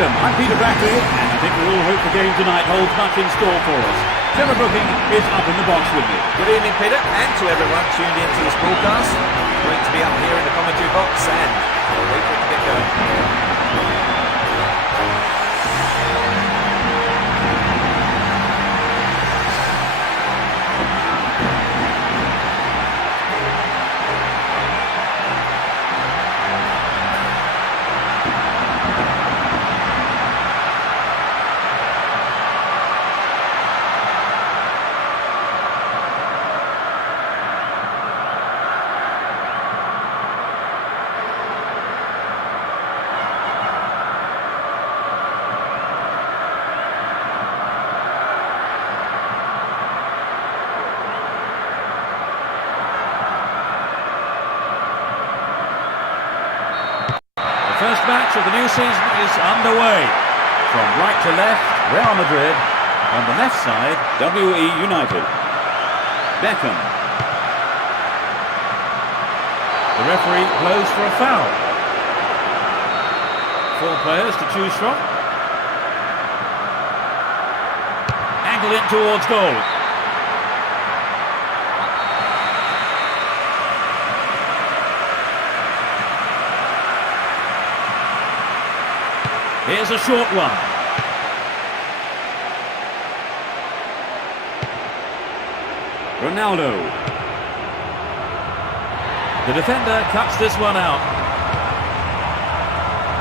Welcome, I'm Peter Brackley, and I think we all hope the game tonight holds much in store for us. Trevor Booking is up in the box with me. Good evening, Peter, and to everyone tuned in to this broadcast. Great to be up here in the commentary box and wait for it to get going. First match of the new season is underway. From right to left, Real Madrid. On the left side, WE United. Beckham. The referee blows for a foul. 4 players to choose from. Angle in towards goal. Here's a short one. Ronaldo. The defender cuts this one out.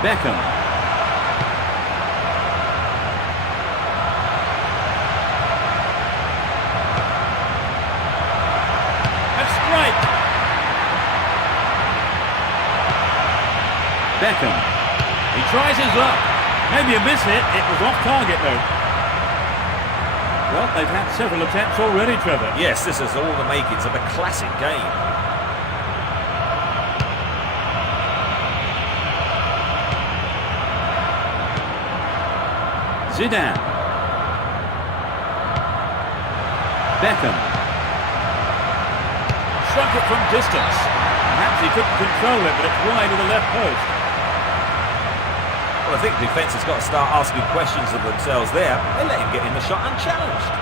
Beckham. A strike. Beckham. He tries his luck. Maybe a miss hit. It was off target though. Well, they've had several attempts already, Trevor. Yes, this is all the makings of a classic game. Zidane. Beckham. Struck it from distance. Perhaps he couldn't control it, but it's wide of the left post. Well, I think the defence has got to start asking questions of themselves there. They let him get in the shot unchallenged.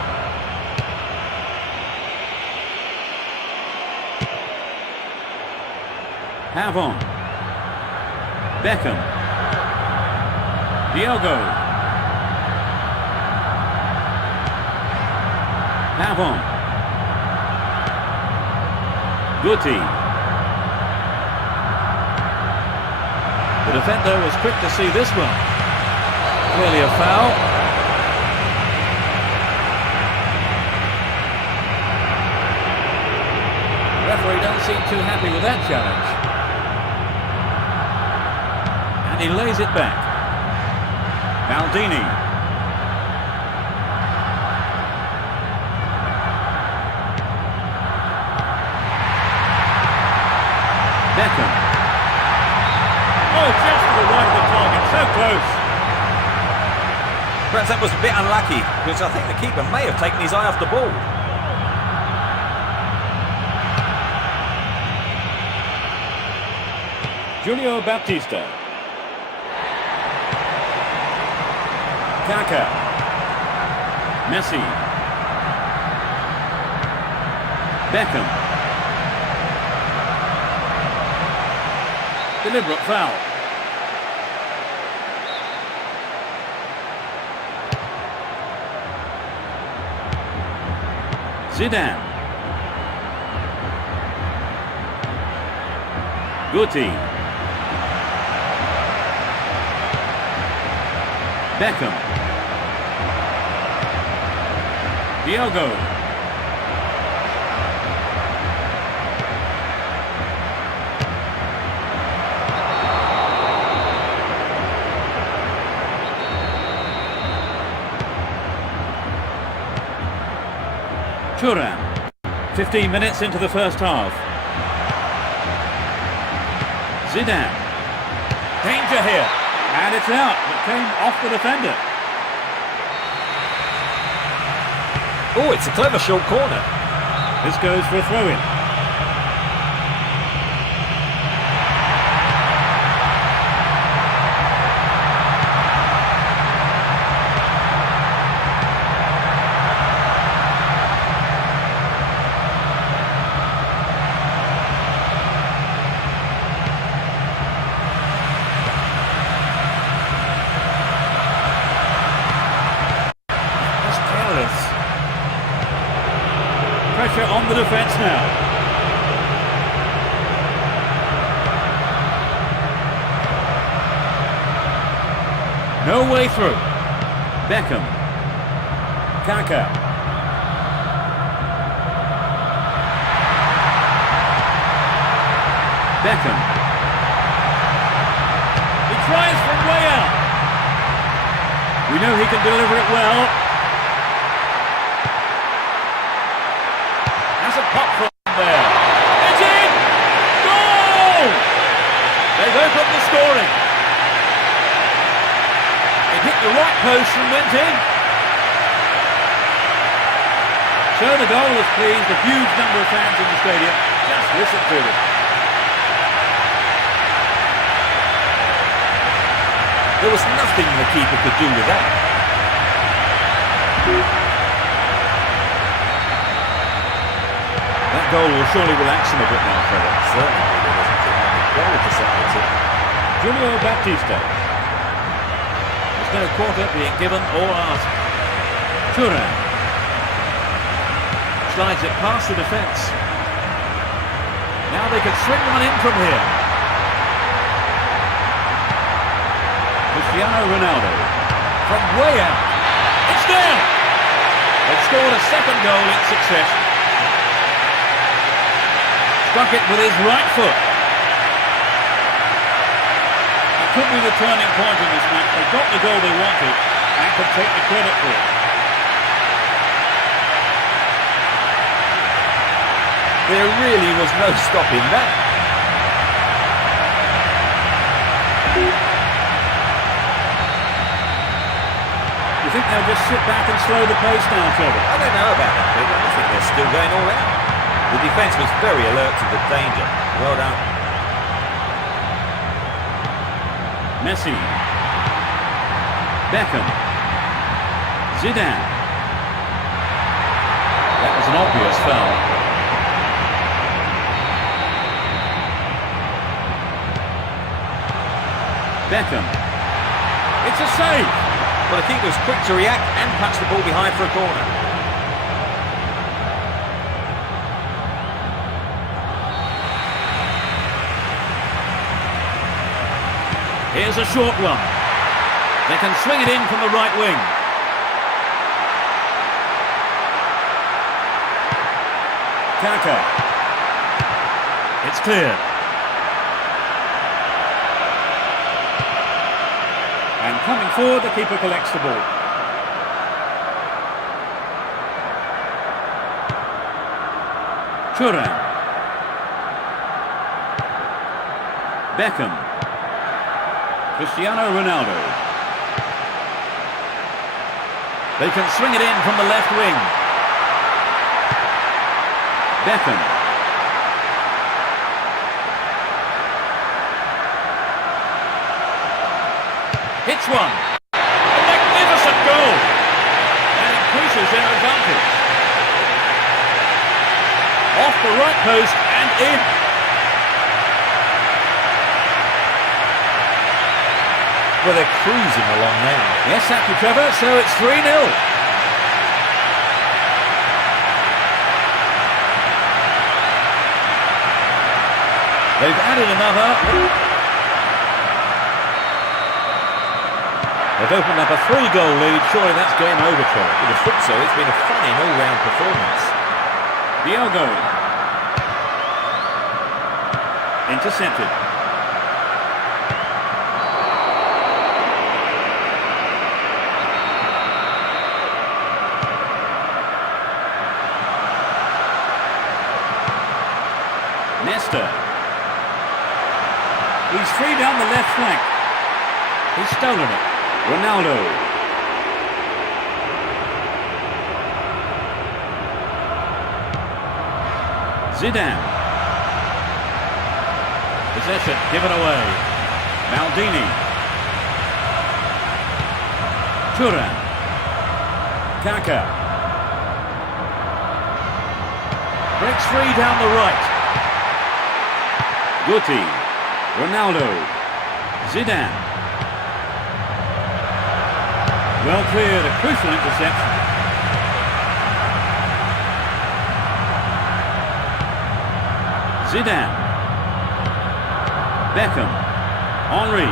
Pavon. Beckham. Diogo. Pavon. Guti. The defender was quick to see this one. Clearly a foul. The referee doesn't seem too happy with that challenge. And he lays it back. Maldini. Beckham. Oh, just to the right of the target, so close. Perhaps that was a bit unlucky, because I think the keeper may have taken his eye off the ball. Julio Baptista. Kaka. Messi. Beckham. Deliberate foul. Zidane. Guti. Beckham. Diogo. Thuram. 15 minutes into the first half. Zidane. Danger here. And it's out. It came off the defender. Oh, it's a clever short corner. This goes for a throw-in. pressure on the defence now. No way through. Beckham. Kaka. Beckham. He tries from way out. We know he can deliver it well. Has a pop from there. It's in! Goal! They've opened the scoring. It hit the right post and went in. So the goal has pleased a huge number of fans in the stadium. Just listen to them. There was nothing the keeper could do with that. That goal will surely relax him a bit now, Trevor. Certainly, there wasn't a goal to separate it. Julio Baptista. There's no quarter being given or asked. Turan. Slides it past the defence. Now they can swing one in from here. Cristiano Ronaldo. From way out. It's there! They've scored a second goal in succession. Struck it with his right foot. It could be the turning point in this match. They got the goal they wanted and could take the credit for it. There really was no stopping that. You think they'll just sit back and slow the pace now, Trevor? I don't know about that, Peter. I think they're still going all out. The defence was very alert to the danger. Well done. Messi. Beckham. Zidane. That was an obvious foul. Beckham. It's a save. Well, the keeper was quick to react and punch the ball behind for a corner. Here's a short one. They can swing it in from the right wing. Kaka. It's cleared. And coming forward, the keeper collects the ball. Turan. Beckham. Cristiano Ronaldo. They can swing it in from the left wing. Beckham. Hits one. A magnificent goal. And increases their advantage. Off the right post and in. Well, they're cruising along now. Yes, thank you, Trevor. So it's 3-0. They've added another. They've opened up a 3-goal lead. Surely that's game over, Trevor. You'd have thought so. It's been a fine all-round performance. Diogo. Intercepted. Nesta. He's free down the left flank. He's stolen it. Ronaldo. Zidane. Possession given away. Maldini. Turan. Kaka. Breaks free down the right. Guti. Ronaldo. Zidane. Well cleared, a crucial interception. Zidane. Beckham. Henry.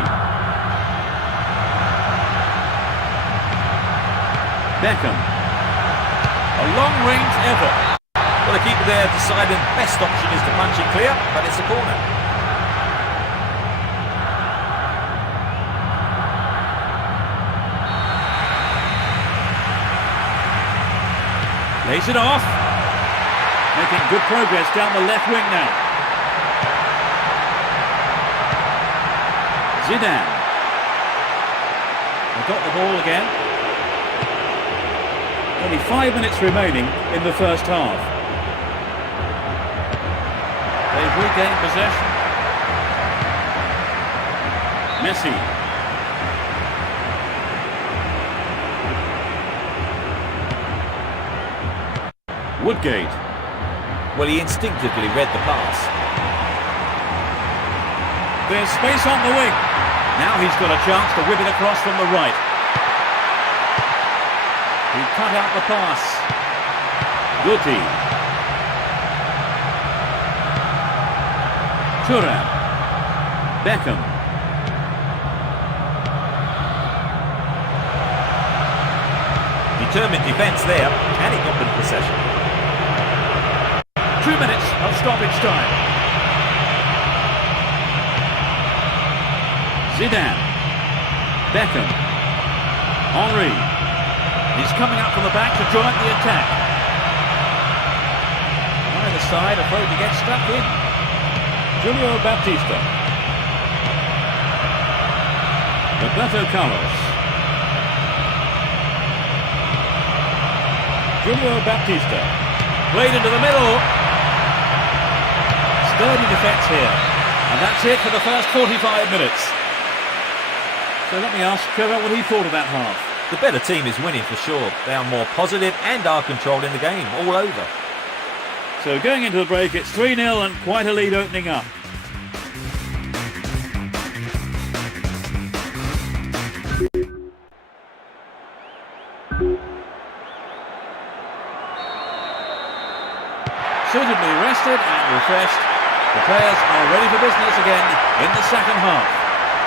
Beckham. A long-range effort. Well, the keeper there deciding best option is to punch it clear, but it's a corner. Lays it off. Making good progress down the left wing now. Zidane. They got the ball again. Only 5 minutes remaining in the first half. They've regained possession. Messi. Woodgate. Well, he instinctively read the pass. There's space on the wing. Now he's got a chance to whip it across from the right. He cut out the pass. Guti. Thuram. Beckham. Determined defence there, and he got the possession. 2 minutes of stoppage time. Zidane. Beckham. Henry. He's coming up from the back to join the attack. Either side afraid to get stuck in. Julio Baptista. Roberto Carlos. Julio Baptista. Played into the middle. Sturdy defence here. And that's it for the first 45 minutes. So let me ask Trevor what he thought of that half. The better team is winning for sure. They are more positive and are controlling the game all over. So going into the break, it's 3-0 and quite a lead opening up. Suitably rested and refreshed, the players are ready for business again in the second half.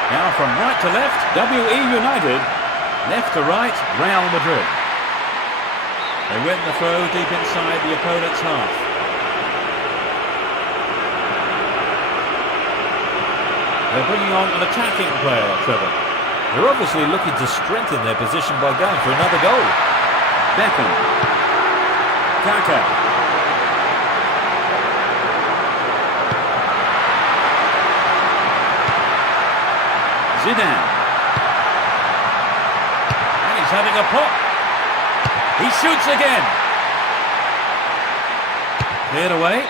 Now from right to left, WE United. Left to right, Real Madrid. They win the throw deep inside the opponent's half. They're bringing on an attacking player, Trevor. They're obviously looking to strengthen their position by going for another goal. Beckham. Kaka. Zidane. And he's having a pop. He shoots again. Cleared away.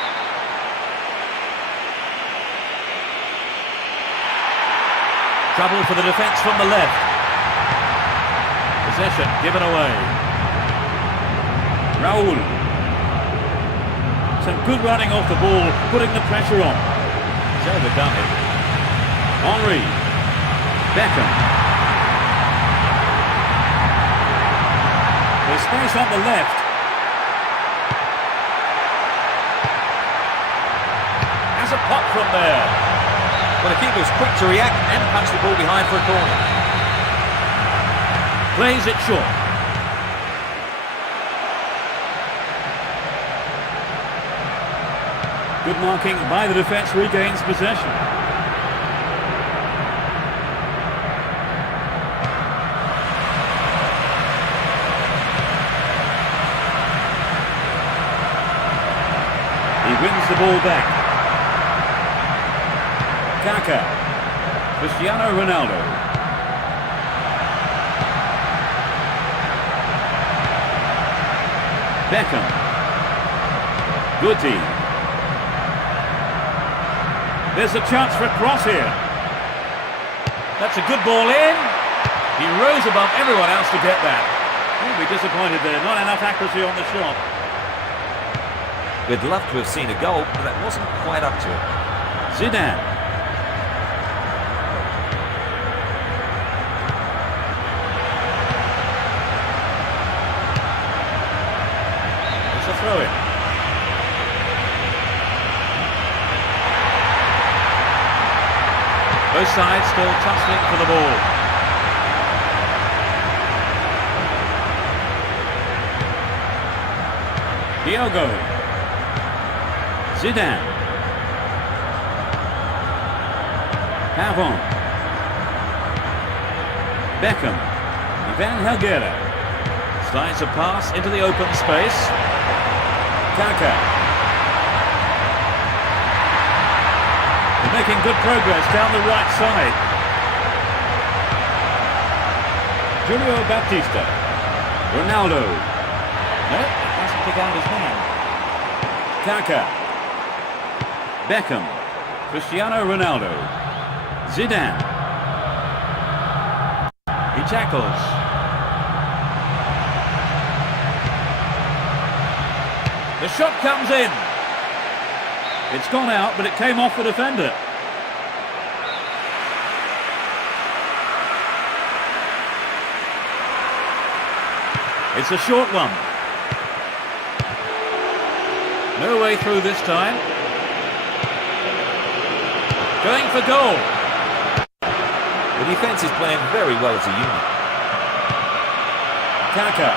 Trouble for the defence from the left. Possession given away. Raul. Some good running off the ball, putting the pressure on. He's overdone it. Henry. Beckham. There's space on the left. Has a pop from there. Well, the keeper was quick to react and punch the ball behind for a corner. Plays it short. Good marking by the defence, regains possession. He wins the ball back. Kaka. Cristiano Ronaldo. Beckham. Guti. There's a chance for a cross here. That's a good ball in. He rose above everyone else to get that. He'll be disappointed there. Not enough accuracy on the shot. We'd love to have seen a goal, but that wasn't quite up to it. Zidane. It's a throw-in. sides still tussling for the ball. Diogo. Zidane. Pavon. Beckham. Van Helgera. Slides a pass into the open space. Kaka. They're making good progress down the right side. Julio Baptista. Ronaldo. No, it doesn't pick out his man. Kaka. Beckham. Cristiano Ronaldo. Zidane. He tackles. The shot comes in. It's gone out, but it came off the defender. It's a short one. No way through this time. Going for goal. The defence is playing very well as a unit. Kaka.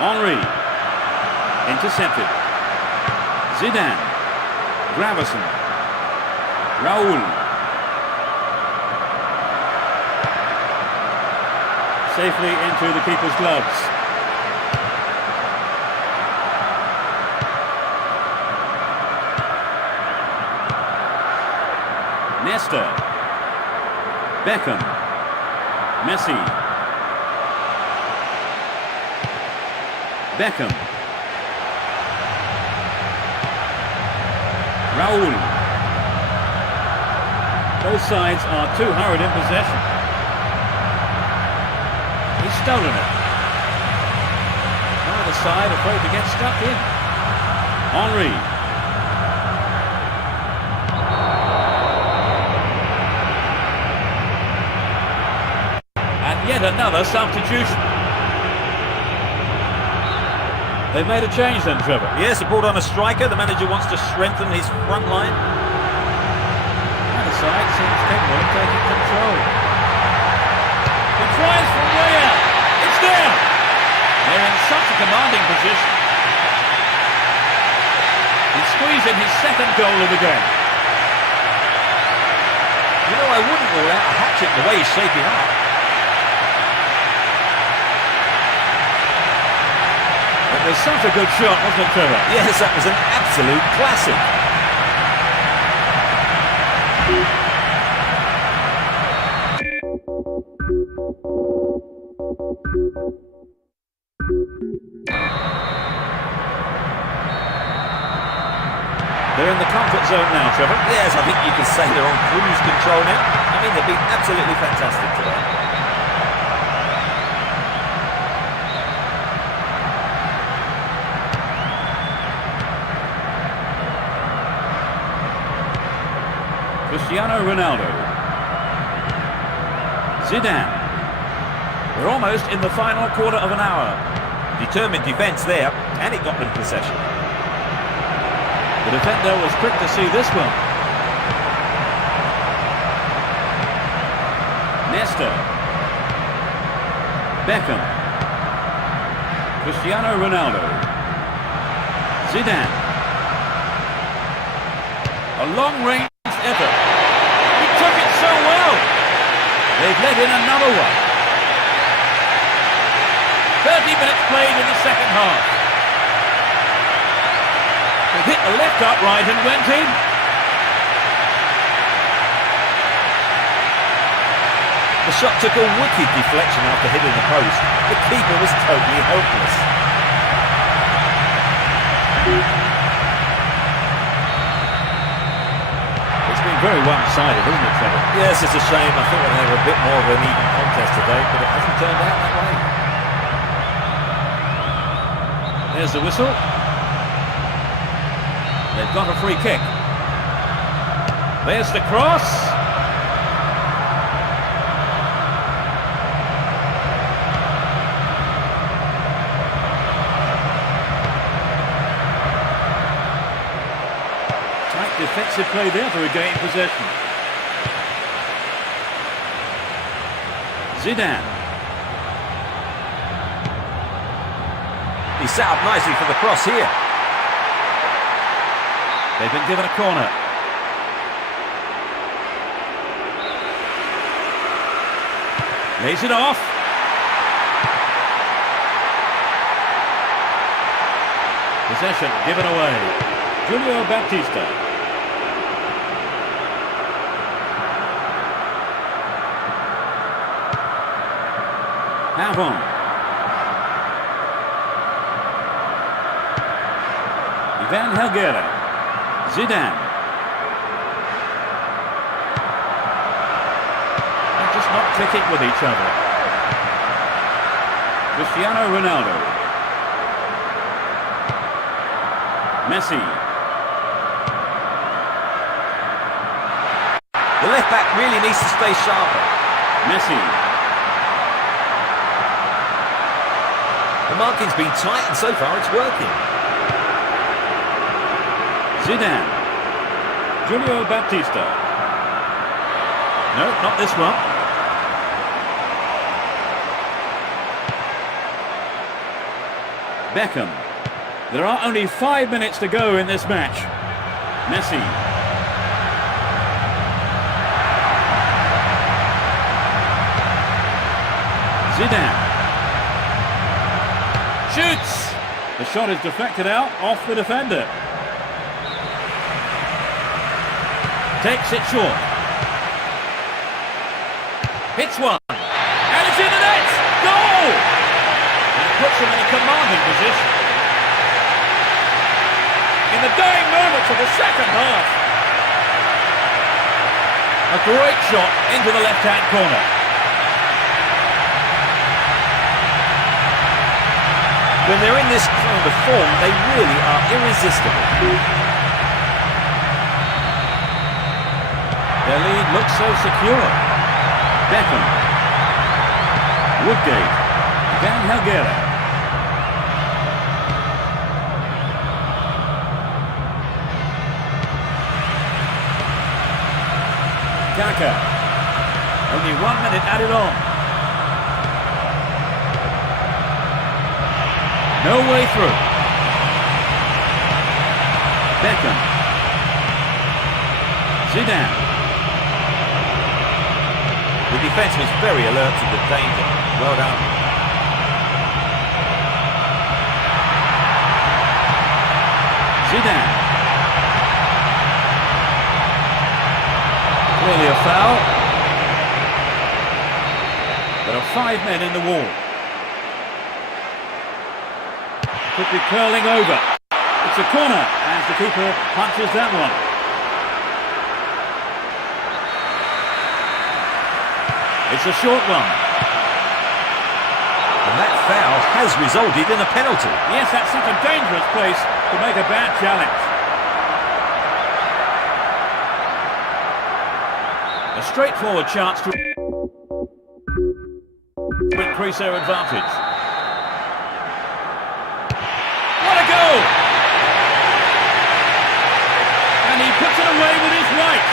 Henry. Intercepted. Zidane. Gravison. Raul. Safely into the keeper's gloves. Nesta. Beckham. Messi. Beckham. Raul. Both sides are too hurried in possession. He's stolen it. Neither side afraid to get stuck in. Henry. And yet another substitution. They've made a change then, Trevor. Yes, he brought on a striker. The manager wants to strengthen his front line. Either side seems capable of taking control. He tries from way out. It's there. They're in such a commanding position. He's squeezed in his second goal of the game. You know, I wouldn't rule out a hat-trick the way he's shaping up. It was such a good shot, wasn't it, Trevor? Yes, that was an absolute classic. They're in the comfort zone now, Trevor. Yes, I think you can say they're on cruise control now. I mean, they've been absolutely fantastic today. Cristiano Ronaldo. Zidane. We're almost in the final quarter of an hour. Determined defence there, and it got them possession. The defender was quick to see this one. Nesta. Beckham. Cristiano Ronaldo. Zidane. A long-range effort. He took it so well. They've let in another one. 30 minutes played in the second half. He hit the left upright and went in. The shot took a wicked deflection after hitting the post. The keeper was totally helpless. It's been very one-sided, isn't it, Trevor? Yes, it's a shame. I thought they were a bit more of an even contest today, but it hasn't turned out that way. There's the whistle. They've got a free kick. There's the cross. Tight defensive play there to regain possession. Zidane. He's set up nicely for the cross here. They've been given a corner. Lays it off. Possession given away. Julio Baptista. Pavon. Ivan Helguera. Zidane. They're just not clicking with each other. Cristiano Ronaldo. Messi. The left back really needs to stay sharper. Messi. The marking's been tight and so far it's working. Zidane. Julio Baptista. No, not this one. Beckham. There are only 5 minutes to go in this match. Messi. Zidane. Shoots! The shot is deflected out off the defender. Takes it short. Hits one. And it's in the net! Goal! And it puts him in a commanding position. In the dying moments of the second half. A great shot into the left-hand corner. When they're in this kind of form, they really are irresistible. Their lead looks so secure. Beckham. Woodgate. Van Helguera. Kaka. Only 1 minute added on. No way through. Beckham. Zidane. The defence was very alert to the danger. Well done. Zidane. Clearly a foul. There are 5 men in the wall. Could be curling over. It's a corner as the keeper punches that one. It's a short one. And that foul has resulted in a penalty. Yes, that's such a dangerous place to make a bad challenge. A straightforward chance to increase their advantage. What a goal! And he puts it away with his right.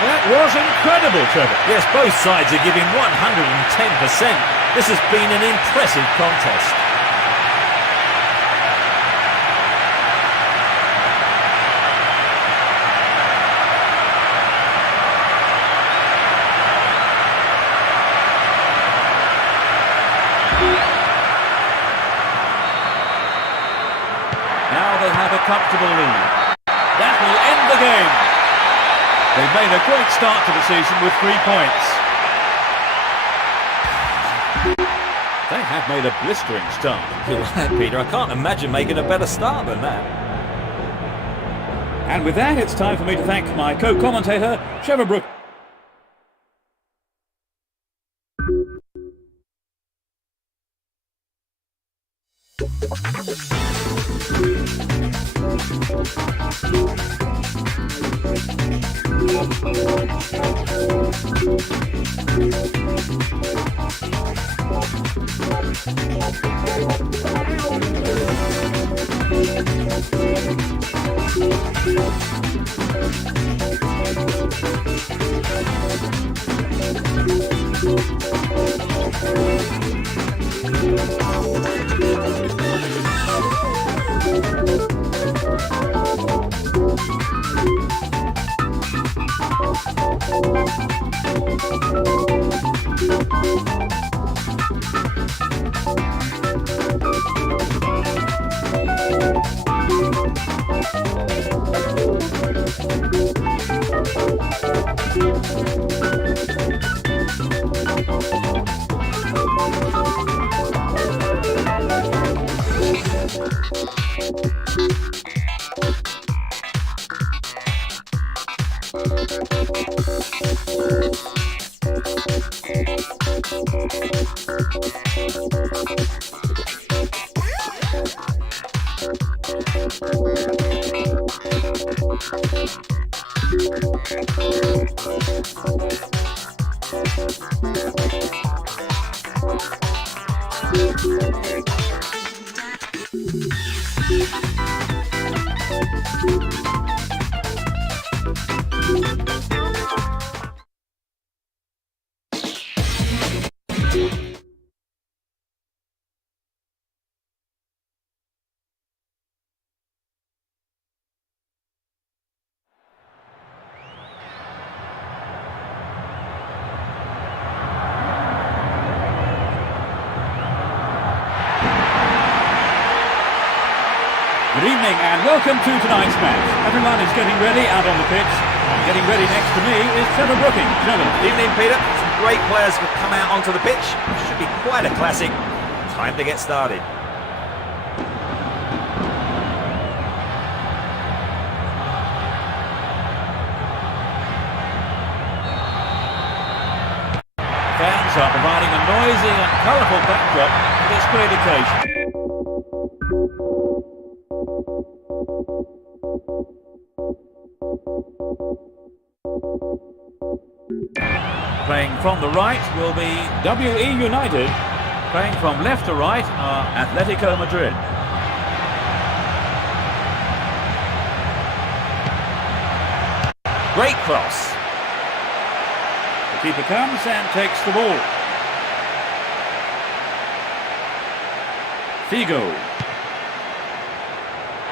That was incredible, Trevor. Yes, both sides are giving 110%. This has been an impressive contest. Now they have a comfortable lead. That will end the game. They've made a great start to the season with 3 points. They have made a blistering start. You're right, Peter. I can't imagine making a better start than that. And with that, it's time for me to thank my co-commentator, Trevor Brook. Good evening and welcome to tonight's match. Everyone is getting ready out on the pitch. And getting ready next to me is Trevor Brooking. Trevor. Good evening, Peter. Some great players have come out onto the pitch. Should be quite a classic. Time to get started. Fans are providing a noisy and colourful backdrop for this great occasion. Playing from the right will be WE United. Playing from left to right are Atletico Madrid. Great cross. The keeper comes and takes the ball. Figo.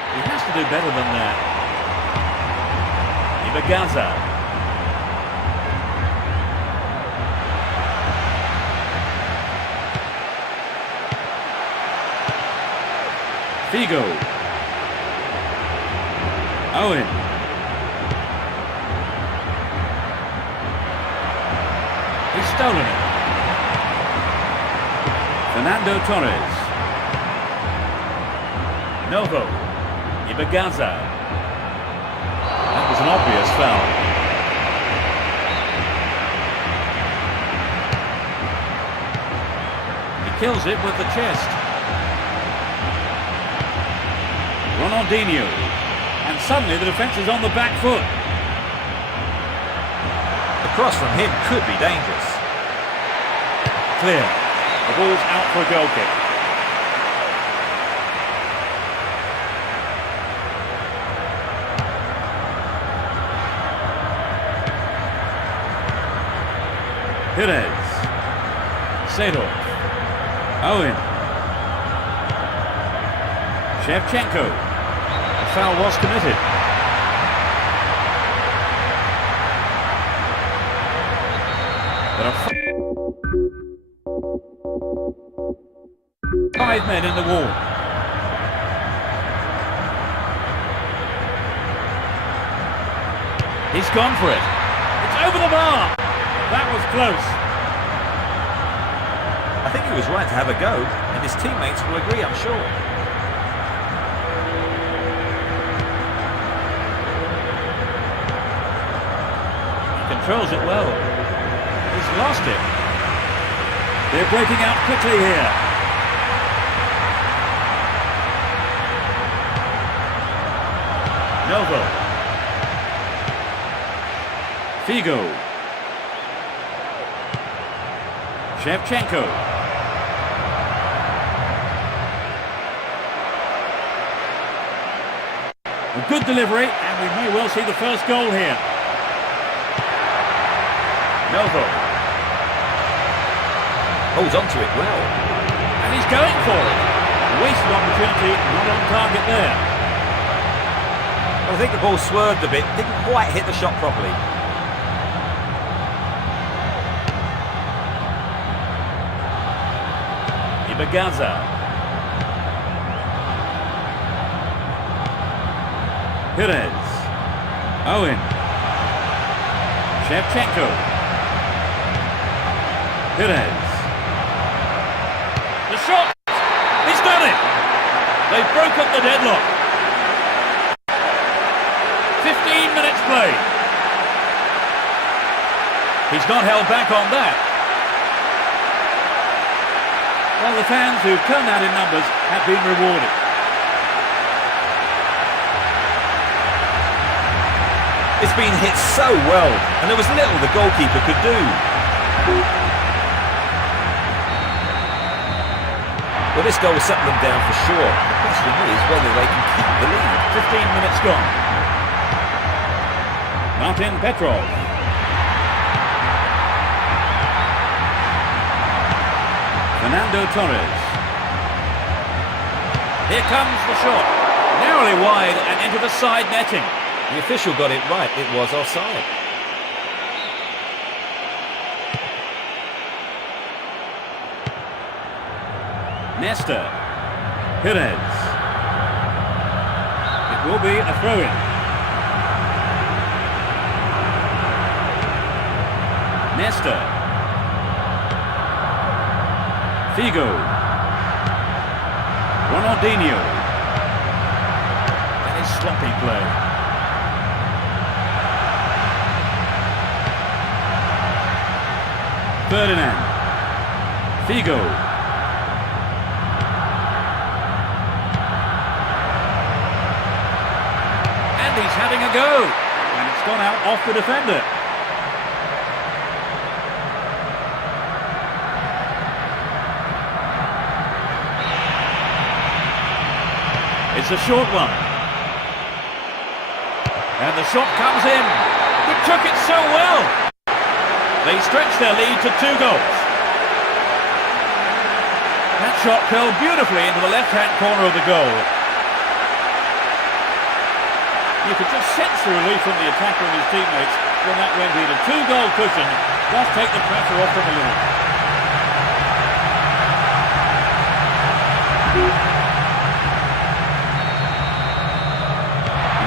He has to do better than that. Ibagaza. Figo. Owen. He's stolen it. Fernando Torres. Novo. Ibagaza. That was an obvious foul. He kills it with the chest. Ronaldinho, and suddenly the defence is on the back foot. The cross from him could be dangerous. Clear. The ball's out for a goal kick. Perez. Seedorf. Owen. Shevchenko. The foul was committed. But five men in the wall. He's gone for it. It's over the bar. That was close. I think he was right to have a go, and his teammates will agree, I'm sure. Controls it well. He's lost it. They're breaking out quickly here. Novo. Figo. Shevchenko. A good delivery, and we may well see the first goal here. Novo. Holds on to it well. And he's going for it. Wasted opportunity, not on target there. Well, I think the ball swerved a bit, didn't quite hit the shot properly. Ibagaza. Perez. Owen. Shevchenko. Perez. The shot! He's done it! They broke up the deadlock. 15 minutes played. He's not held back on that. Well, the fans who've turned out in numbers have been rewarded. It's been hit so well, and there was little the goalkeeper could do. Well, this goal will settle them down for sure. The question is whether they can keep the lead. 15 minutes gone. Martin Petrov. Fernando Torres. Here comes the shot. Narrowly wide and into the side netting. The official got it right. It was offside. Nesta. Perez. It will be a throw-in. Nesta. Figo. Ronaldinho. That is sloppy play. Ferdinand. Figo. And he's having a go. And it's gone out off the defender. It's a short one. And the shot comes in. He took it so well. They stretch their lead to 2 goals. That shot curled beautifully into the left-hand corner of the goal. You could just sense the relief from the attacker and his teammates when that went in. A 2-goal cushion does take the pressure off them a little.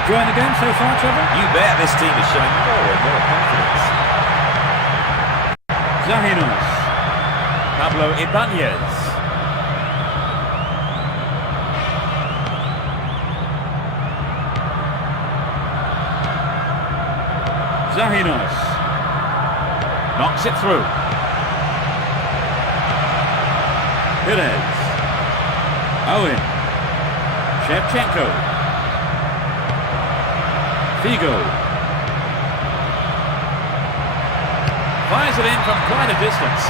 Enjoying the game so far, Trevor? You bet. This team is showing more and more confidence. Zahinos. Pablo Ibanez. Zahinos. Knocks it through. Perez. Owen. Shevchenko. Figo. Fires it in from quite a distance.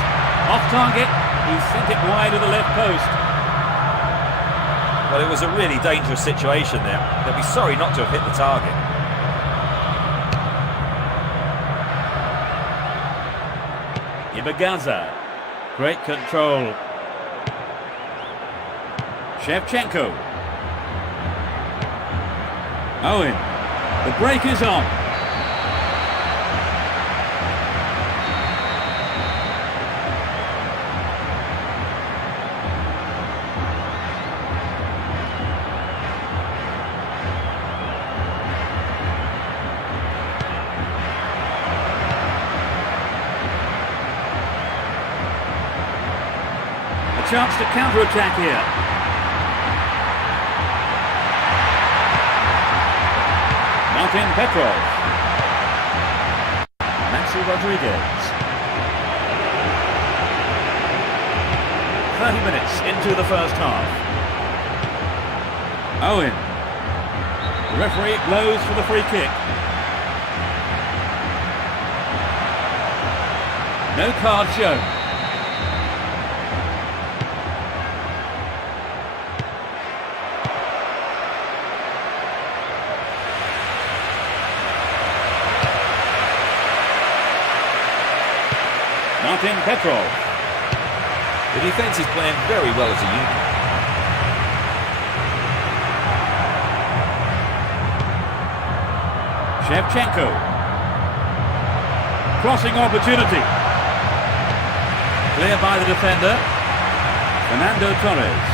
Off target, he sent it wide of the left post. Well, it was a really dangerous situation there. They'll be sorry not to have hit the target. Ibagaza. Great control. Shevchenko. Owen. The break is on. A chance to counter-attack here. Martin Petrov. Maxi Rodriguez. 30 minutes into the first half. Owen. The referee blows for the free kick. No card shown. Martin Petrov. The defence is playing very well as a unit. Shevchenko. Crossing opportunity. Clear by the defender. Fernando Torres.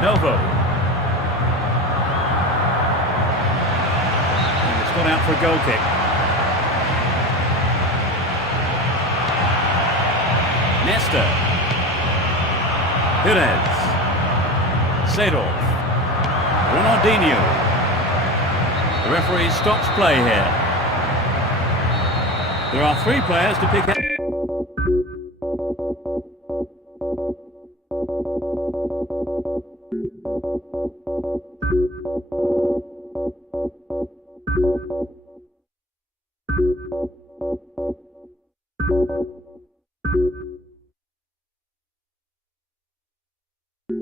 Novo. And it's gone out for a goal kick. Nesta. Perez. Seedorf. Ronaldinho. The referee stops play here. There are 3 players to pick out.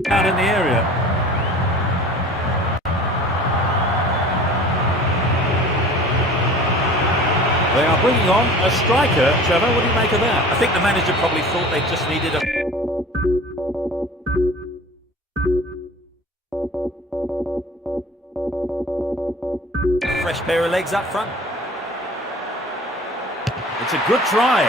Out in the area. They are bringing on a striker. Trevor, what do you make of that? I think the manager probably thought they just needed a fresh pair of legs up front. It's a good try.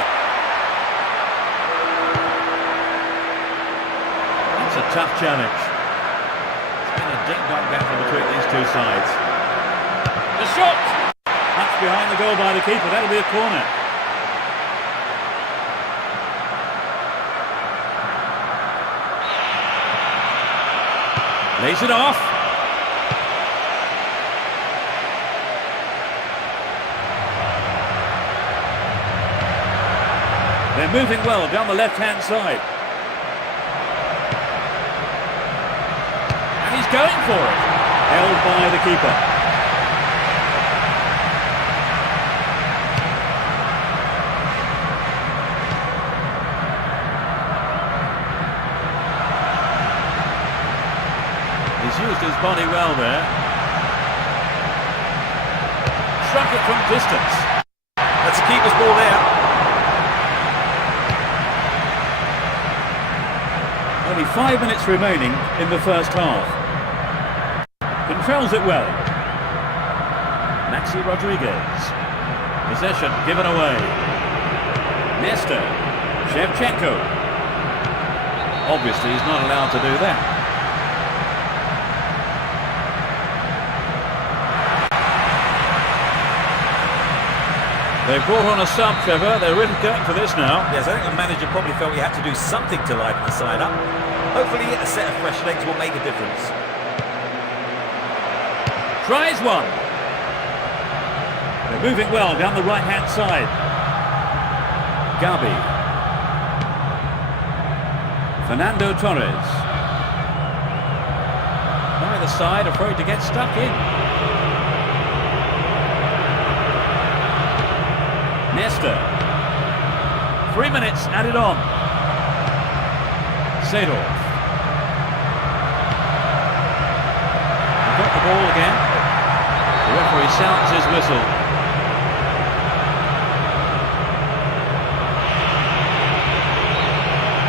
That's a tough challenge. It's been a ding-dong battle between these 2 sides. The shot! That's behind the goal by the keeper. That'll be a corner. Lays it off. They're moving well down the left-hand side. And he's going for it. Held by the keeper. He's used his body well there. Struck it from distance. That's a keeper's ball there. Only 5 minutes remaining in the first half. Controls it well. Maxi Rodriguez. Possession given away. Nesta. Shevchenko. Obviously he's not allowed to do that. They've brought on a sub, Trevor. They're really going for this now. Yes, I think the manager probably felt he had to do something to liven the side up. Hopefully a set of fresh legs will make a difference. Tries one. They're moving well down the right-hand side. Gabi. Fernando Torres. Neither side afraid to get stuck in. Nesta. 3 minutes added on. Seedorf. Got the ball again. The referee sounds his whistle.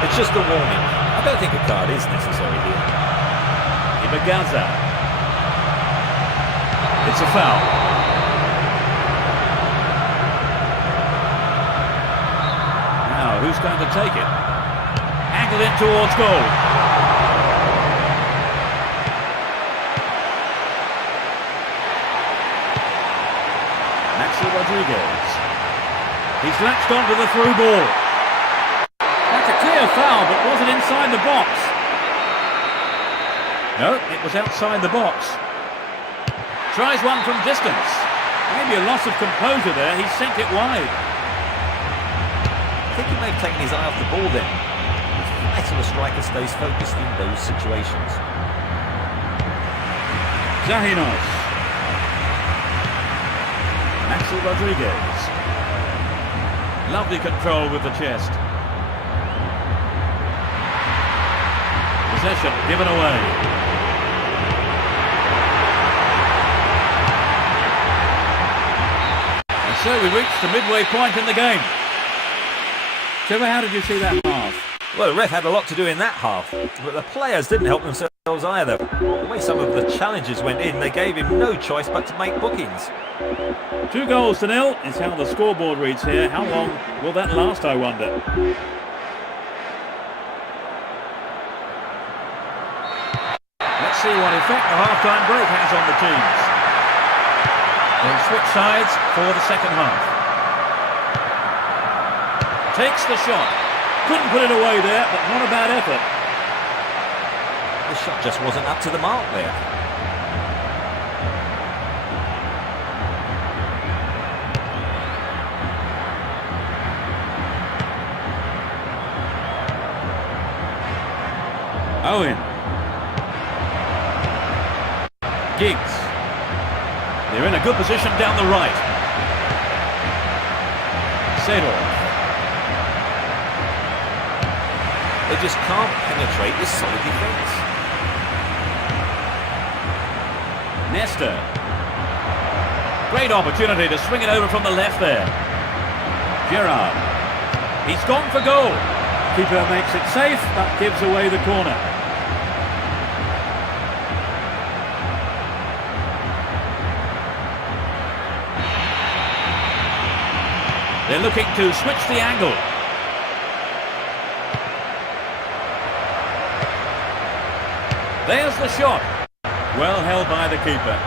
It's just a warning. I don't think a card is necessary here. Ibagaza. It's a foul. Who's going to take it? Angled it towards goal. Maxi Rodriguez. He's latched onto the through ball. That's a clear foul, but was it inside the box? No, it was outside the box. Tries one from distance. Maybe a loss of composure there. He sent it wide. I think he may have taken his eye off the ball then. It's vital a striker stays focused in those situations. Zahinos. Maxi Rodriguez. Lovely control with the chest. Possession given away. So we reached the midway point in the game. Trevor, how did you see that half? Well, the ref had a lot to do in that half, but the players didn't help themselves either. The way some of the challenges went in, they gave him no choice but to make bookings. 2-0 is how the scoreboard reads here. How long will that last, I wonder? Let's see what effect the half-time break has on the teams. They'll switch sides for the second half. Takes the shot. Couldn't put it away there, but not a bad effort. The shot just wasn't up to the mark there. Owen. Giggs. They're in a good position down the right. Sedor. They just can't penetrate this solid defence. Nesta. Great opportunity to swing it over from the left there. Gerrard. He's gone for goal. Keeper makes it safe, but gives away the corner. They're looking to switch the angle. There's the shot. Well held by the keeper.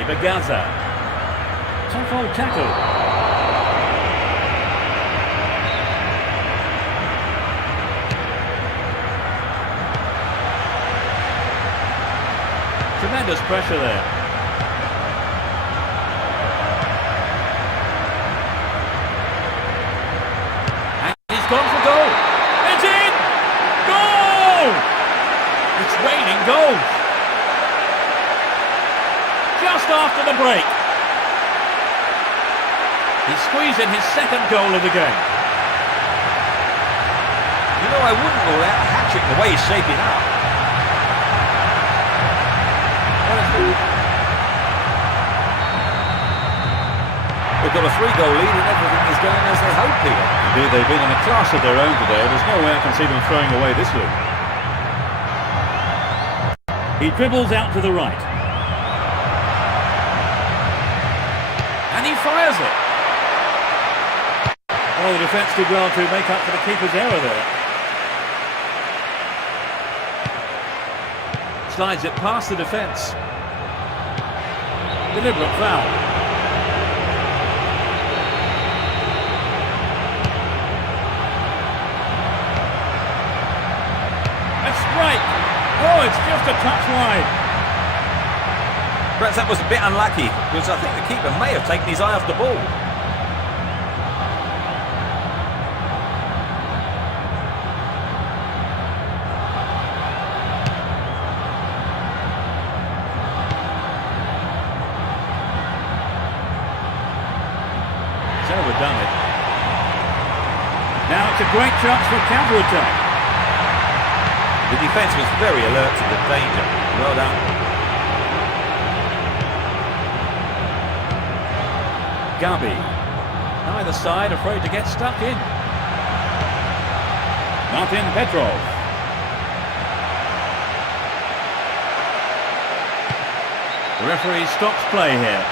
Ibagaza. Tough old tackle. Tremendous pressure there. And he's gone for goal. It's in! Goal! It's raining goals. Just after the break. He's squeezed in his second goal of the game. You know, I wouldn't rule out a hat-trick the way he's shaping up. They've got a 3-goal lead and everything is going as they hope here. Indeed, they've been in a class of their own today. There's no way I can see them throwing away this lead. He dribbles out to the right. And he fires it. Oh, the defence did well to make up for the keeper's error there. Slides it past the defence. Deliberate foul. A strike. Oh, it's just a touch wide. Perhaps that was a bit unlucky, because I think the keeper may have taken his eye off the ball. Overdone it. Now it's a great chance for counter-attack. The defence was very alert to the danger. Well done. Gabi. Neither side afraid to get stuck in. Martin Petrov. The referee stops play here.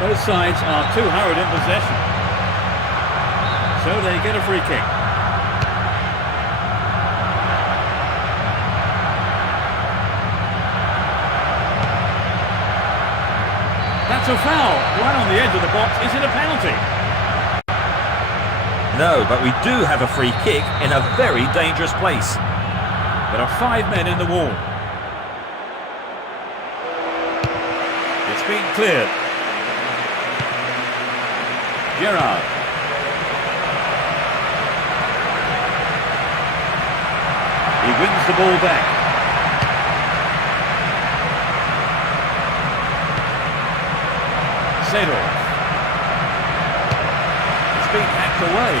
Both sides are too hurried in possession. So they get a free kick. That's a foul. Right on the edge of the box. Is it a penalty? No, but we do have a free kick in a very dangerous place. There are 5 men in the wall. It's been cleared. Gerrard. He wins the ball back. Sedor. It's been knocked away.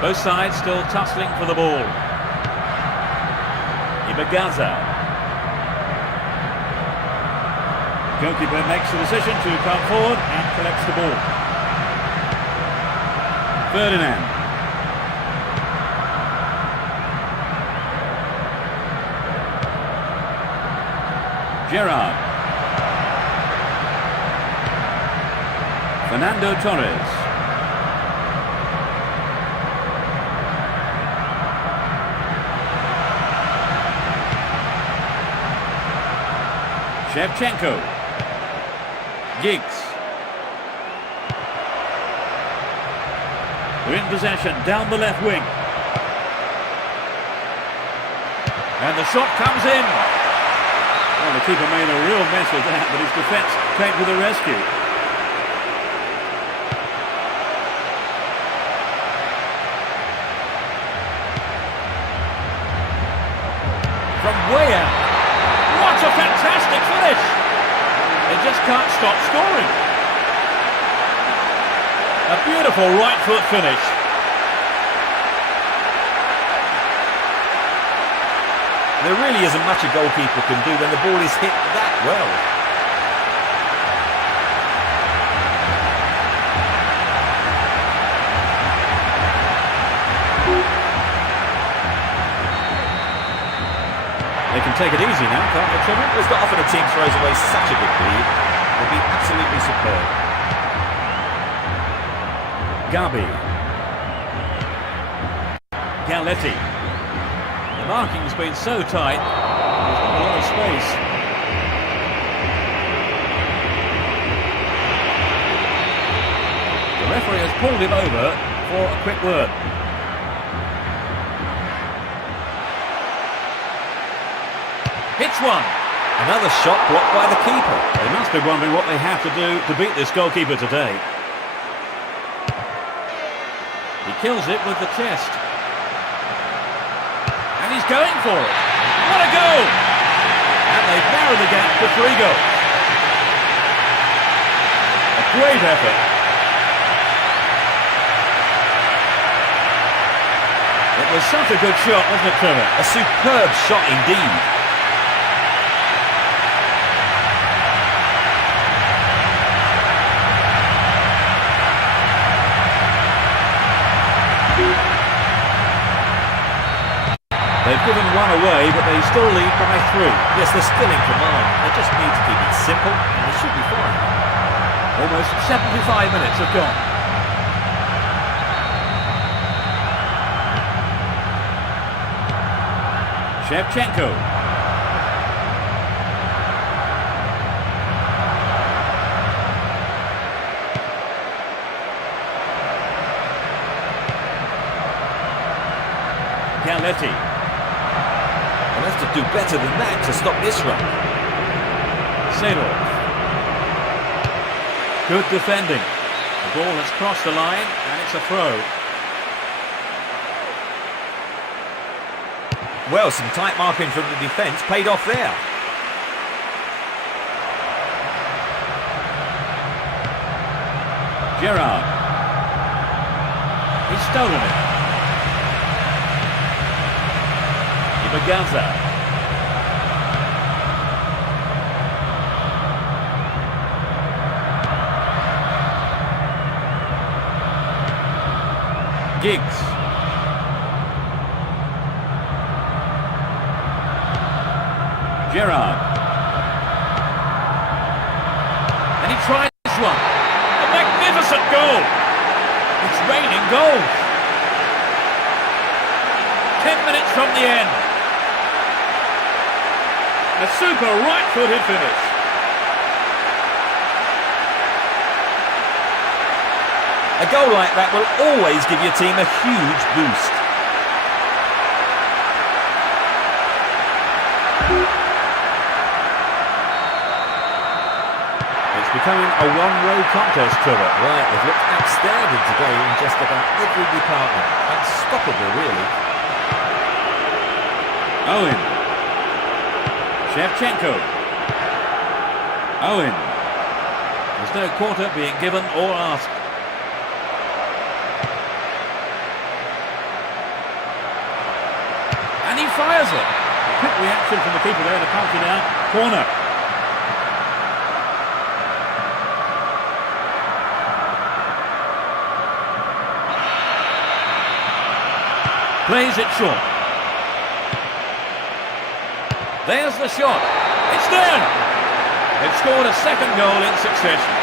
Both sides still tussling for the ball. Ibagaza. Goalkeeper makes the decision to come forward and collects the ball. Ferdinand. Gerrard. Fernando Torres. Shevchenko. Giggs. We're in possession down the left wing. And the shot comes in. Well, the keeper made a real mess of that, but his defence came to the rescue. From way out. What a fantastic finish! They just can't stop scoring. A beautiful right foot finish. There really isn't much a goalkeeper can do when the ball is hit that well. They can take it easy now, can't they, Trevor? It's not often a team throws away such a big lead. They'll be absolutely superb. Gabi. Galletti. The marking's been so tight, there's not a lot of space. The referee has pulled him over for a quick word. Hits one. Another shot blocked by the keeper. They must be wondering what they have to do to beat this goalkeeper today. He kills it with the chest. And he's going for it. What a goal! And they've narrowed the gap to 3 goals. A great effort. It was such a good shot, wasn't it, Trevor? A superb shot indeed. They've given one away, but they still lead by 3. Yes, they're still in command. They just need to keep it simple, and they should be fine. Almost 75 minutes have gone. Shevchenko. Galletti. They'll have to do better than that to stop this run. Seedorf. Good defending. The ball has crossed the line and it's a throw. Well, some tight marking from the defence paid off there. Gerrard. He's stolen it. Ibagaza. Giggs. Gerrard. And he tries one. A magnificent goal. It's raining goals. 10 minutes from the end. A super right-footed finish. A goal like that will always give your team a huge boost. It's becoming a one-way contest, Trevor. Right, they've looked outstanding today in just about every department. Unstoppable, really. Owen. Shevchenko. Owen. There's no quarter being given or asked. And he fires it. A quick reaction from the keeper there to punch it out. Corner. Plays it short. There's the shot. It's there. They've scored a second goal in succession.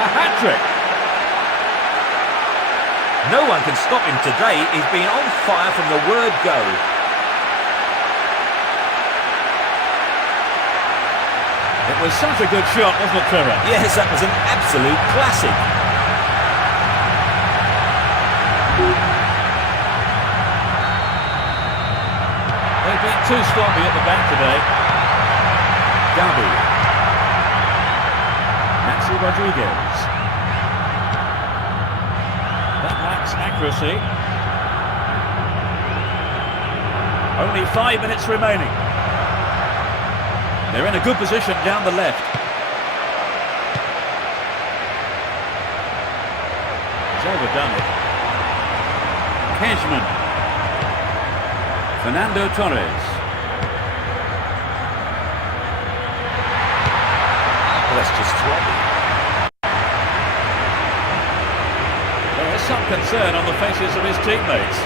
A hat-trick. No one can stop him today. He's been on fire from the word go. It was such a good shot, wasn't it, Trevor? Yes, that was an absolute classic. They've been too sloppy at the back today. Gabi. Maxi Rodriguez. That lacks accuracy. Only 5 minutes remaining. They're in a good position down the left. He's overdone it. Cashman. Fernando Torres. Well, that's just sloppy. There is some concern on the faces of his teammates.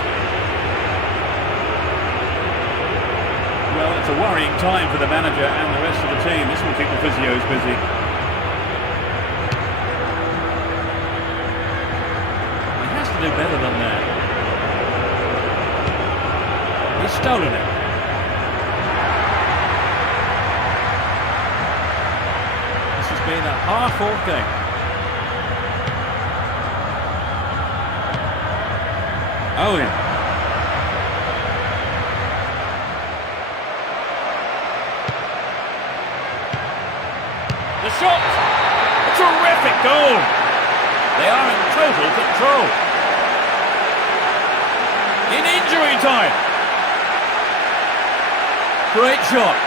Well, it's a worrying time for the manager and the rest of the team. This will keep the physios busy. He has to do better than that. He's stolen it. This has been a hard-fought game. Owen. The shot! A terrific goal! They are in total control. In injury time. Great shot.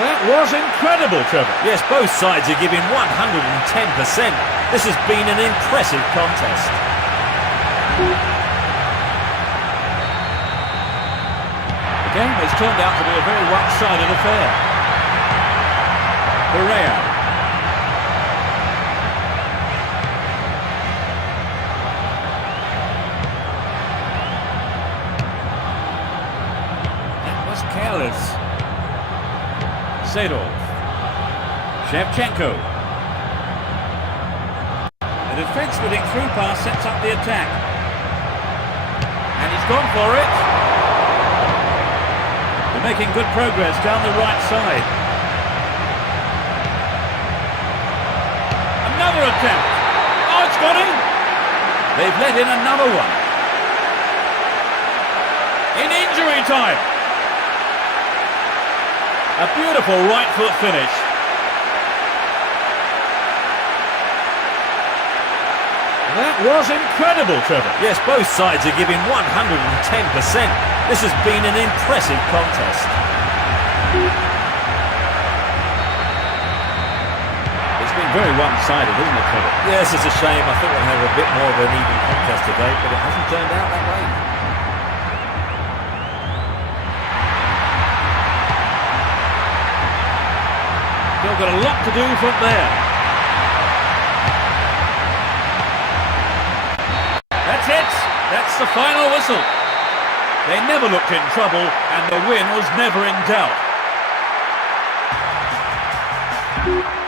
That was incredible, Trevor. Yes, both sides are giving 110%. This has been an impressive contest. The game has turned out to be a very one-sided affair. Pereira. That was careless. Sedov. Shevchenko. The defence with it through pass sets up the attack. And he's gone for it. They're making good progress down the right side. Another attempt. Oh, it's got him. They've let in another one. In injury time. A beautiful right foot finish. That was incredible, Trevor. Yes, both sides are giving 110%. This has been an impressive contest. It's been very one-sided, isn't it, Trevor? Yes, it's a shame. I thought we'd have a bit more of an even contest today, but it hasn't turned out that way. Still got a lot to do from there. That's it. That's the final whistle. They never looked in trouble, and the win was never in doubt.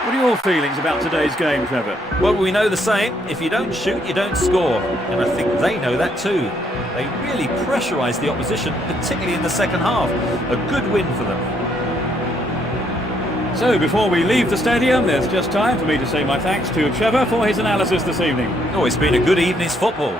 What are your feelings about today's game, Trevor? Well, we know the saying, if you don't shoot, you don't score. And I think they know that too. They really pressurised the opposition, particularly in the second half. A good win for them. So, before we leave the stadium, there's just time for me to say my thanks to Trevor for his analysis this evening. Oh, it's been a good evening's football.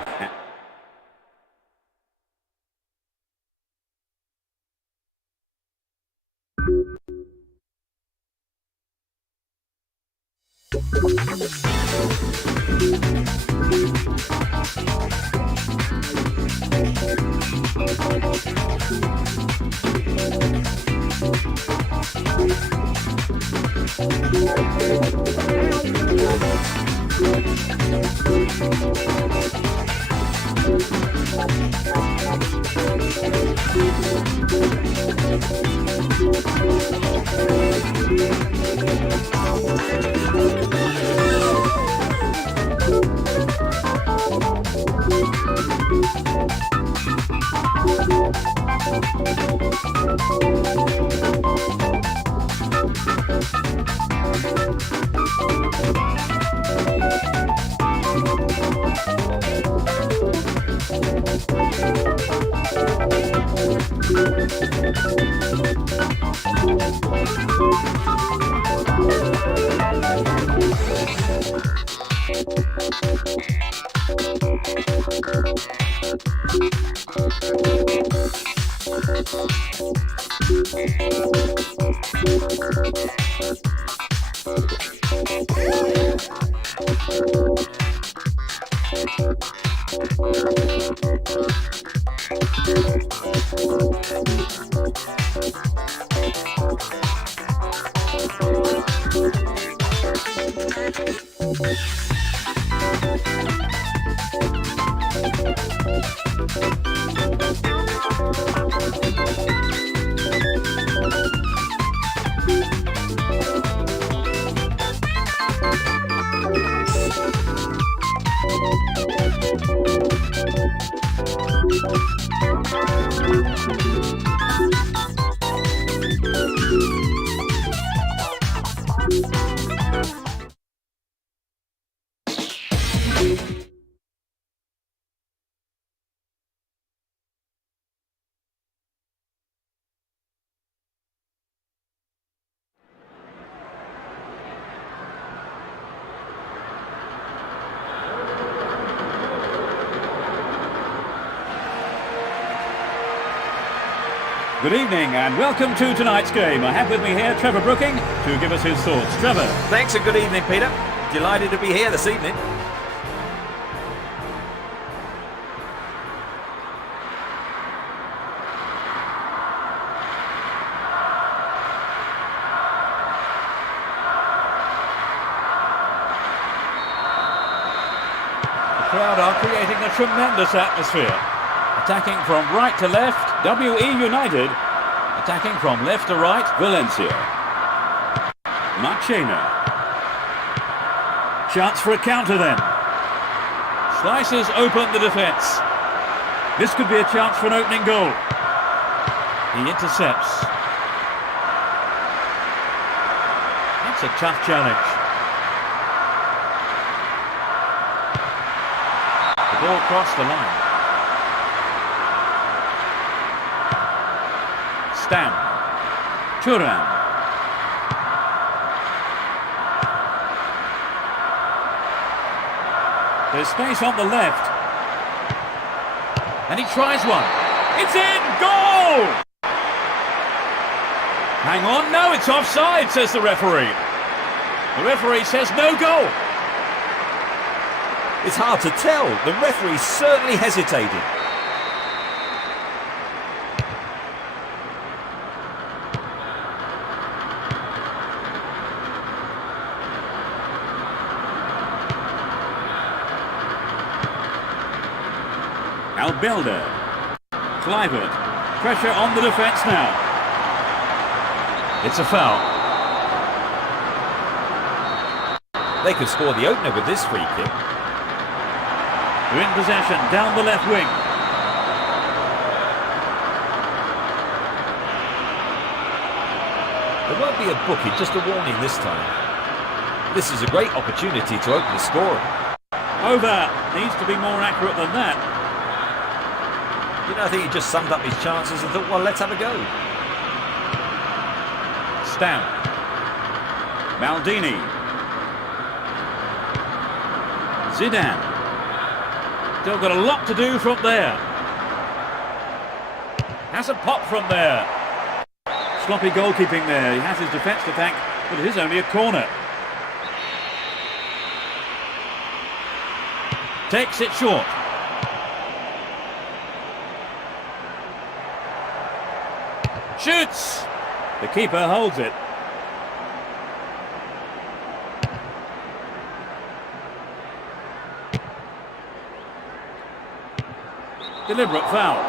Good evening and welcome to tonight's game. I have with me here Trevor Brooking to give us his thoughts. Trevor. Thanks and good evening, Peter. Delighted to be here this evening. The crowd are creating a tremendous atmosphere. Attacking from right to left, WE United. Attacking from left to right, Valencia. Machena. Chance for a counter then. Slices open the defence. This could be a chance for an opening goal. He intercepts. That's a tough challenge. The ball crossed the line. Stam. Turan. There's space on the left. And he tries one. It's in! Goal! Hang on, no, it's offside, says the referee. The referee says no goal. It's hard to tell. The referee certainly hesitated. Albilder. Clivert. Pressure on the defence now. It's a foul. They could score the opener with this free kick. They're in possession down the left wing. There won't be a booking, just a warning this time. This is a great opportunity to open the scoring. Over. Needs to be more accurate than that. You know, I think he just summed up his chances and thought, well, let's have a go. Stam. Maldini. Zidane. Still got a lot to do from there. Has a pop from there. Sloppy goalkeeping there. He has his defence to thank, but it is only a corner. Takes it short. Shoots! The keeper holds it. Deliberate foul.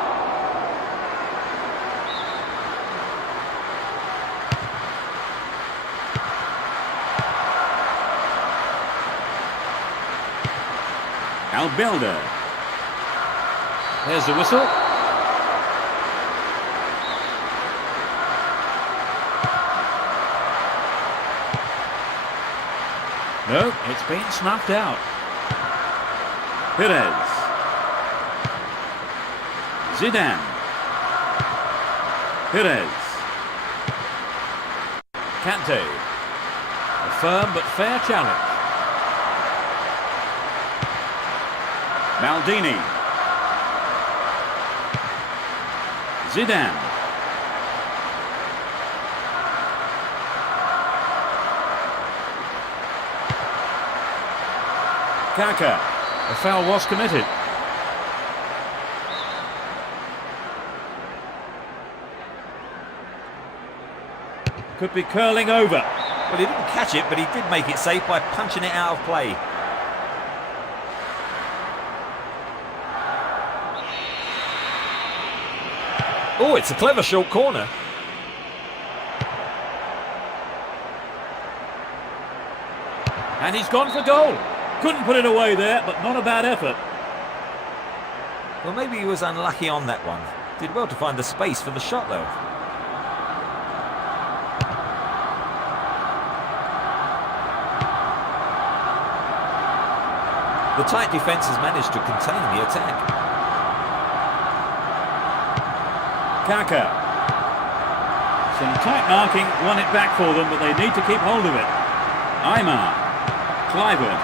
Albilder. There's the whistle. No, it's been snuffed out. Perez. Zidane. Perez. Kante. A firm but fair challenge. Maldini. Zidane. Kaka. A foul was committed. Could be curling over. Well, he didn't catch it, but he did make it safe by punching it out of play. Oh, it's a clever short corner. And he's gone for goal. Couldn't put it away there, but not a bad effort. Well, maybe he was unlucky on that one. Did well to find the space for the shot, though. The tight defence has managed to contain the attack. Kaka. Some tight marking won it back for them, but they need to keep hold of it. Aymar. Clivert.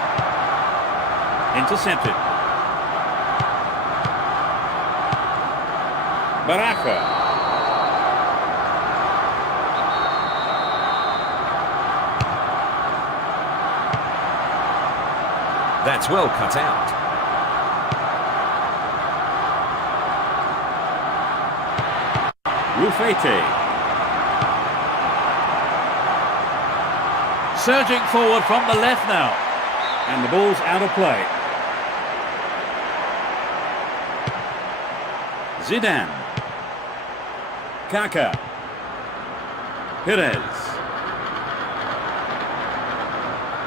Intercepted. Baraka. That's well cut out. Rufete. Surging forward from the left now. And the ball's out of play. Zidane. Kaka. Perez.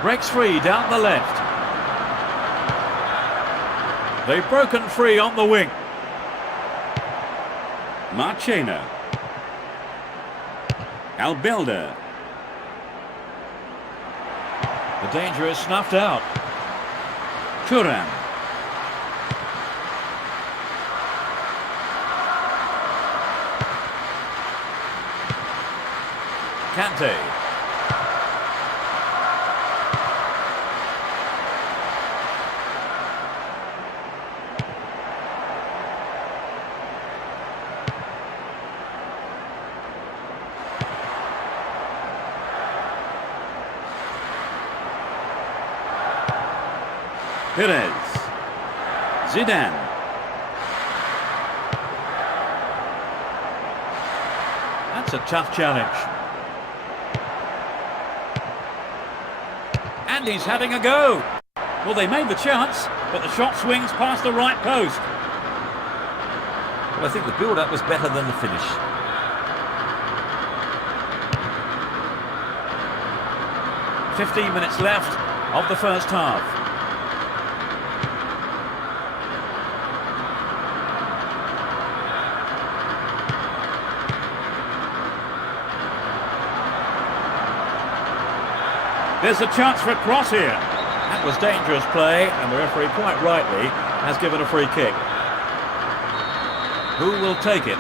Breaks free down the left. They've broken free on the wing. Marchena. Albilder. The danger is snuffed out. Thuram. Kante. Perez. Zidane. That's a tough challenge. And he's having a go. Well, they made the chance, but the shot swings past the right post. Well, I think the build-up was better than the finish. "15 minutes left of the first half. There's a chance for a cross here. That was dangerous play, and the referee quite rightly has given a free kick. Who will take it?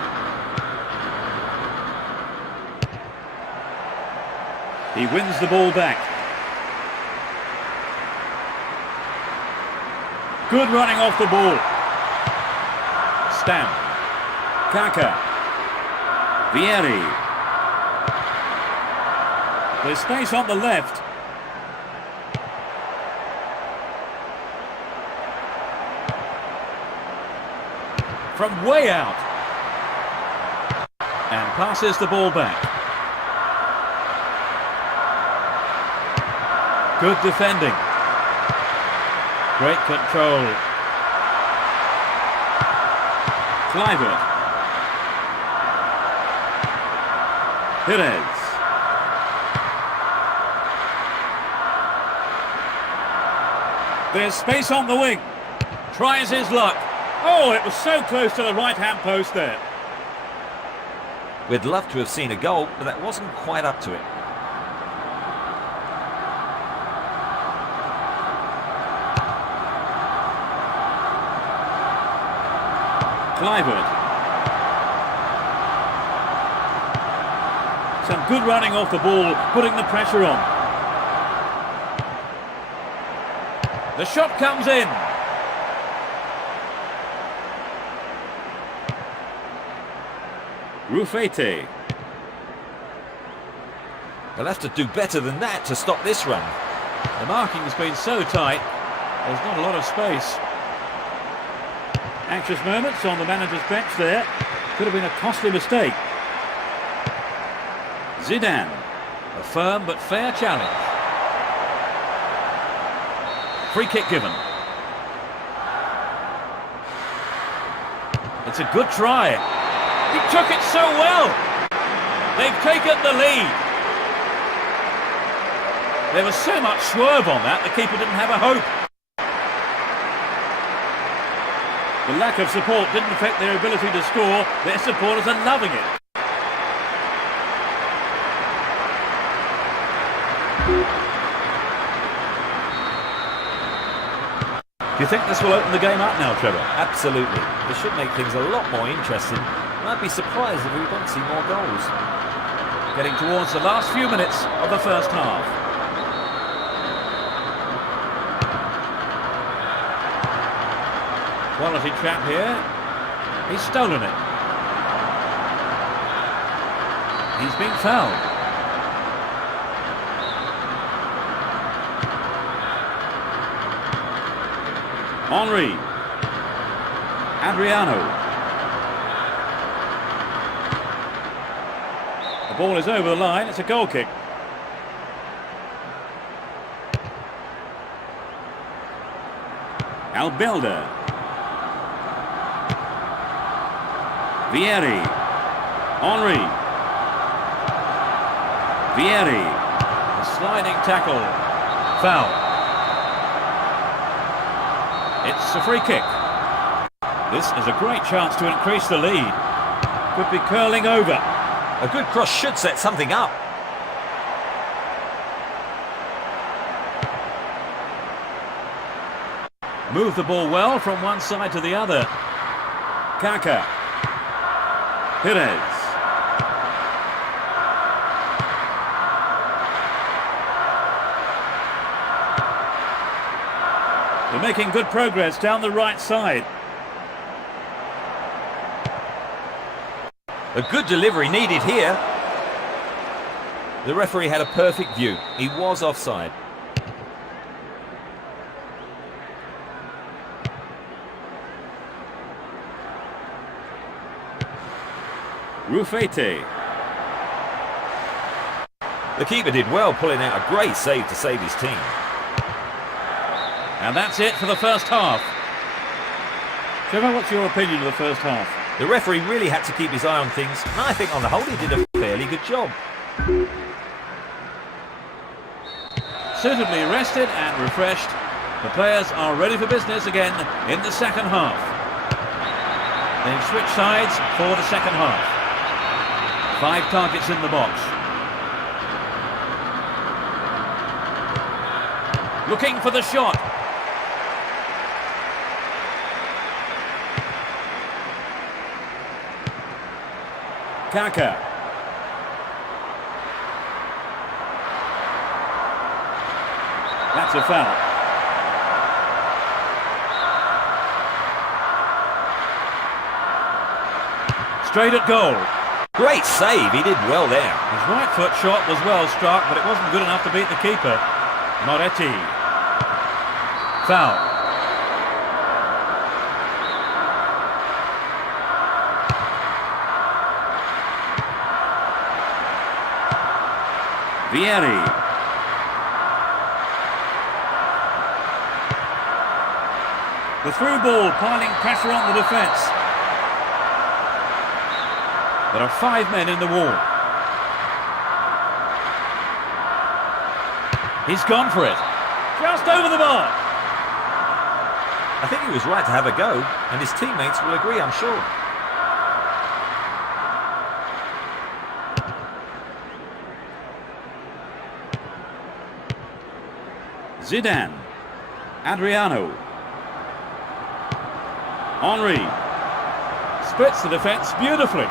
He wins the ball back. Good running off the ball. Stamp. Kaka. Vieri. There's space on the left. From way out. And passes the ball back. Good defending. Great control. Kluivert. Perez. There's space on the wing. Tries his luck. Oh, it was so close to the right-hand post there. We'd love to have seen a goal, but that wasn't quite up to it. Kluivert. Some good running off the ball, putting the pressure on. The shot comes in. Rufete. They'll have to do better than that to stop this run. The marking's been so tight, there's not a lot of space. Anxious moments on the manager's bench there. Could have been a costly mistake. Zidane. A firm but fair challenge. Free kick given. It's a good try. He took it so well. They've taken the lead. There was so much swerve on that, the keeper didn't have a hope. The lack of support didn't affect their ability to score. Their supporters are loving it. Do you think this will open the game up now, Trevor? Absolutely. This should make things a lot more interesting. And I'd be surprised if we don't see more goals. Getting towards the last few minutes of the first half. Quality trap here. He's stolen it. He's been fouled. Henry. Adriano. The ball is over the line. It's a goal kick. Albelda. Vieri. Henry. Vieri. A sliding tackle. Foul. It's a free kick. This is a great chance to increase the lead. Could be curling over. A good cross should set something up. Move the ball well from one side to the other. Kaka. Perez. They're making good progress down the right side. A good delivery needed here. The referee had a perfect view. He was offside. Rufete. The keeper did well, pulling out a great save to save his team. And that's it for the first half. Trevor, what's your opinion of the first half? The referee really had to keep his eye on things, and I think on the whole he did a fairly good job. Suitably rested and refreshed, the players are ready for business again in the second half. They've switched sides for the second half. 5 targets in the box. Looking for the shot. Kaka. That's a foul. Straight at goal. Great save, he did well there. His right foot shot was well struck, but it wasn't good enough to beat the keeper. Moretti. Foul. Vieri. The through ball piling pressure on the defence. There are 5 men in the wall. He's gone for it. Just over the bar. I think he was right to have a go, and his teammates will agree, I'm sure. Zidane. Adriano. Henry. Splits the defence beautifully.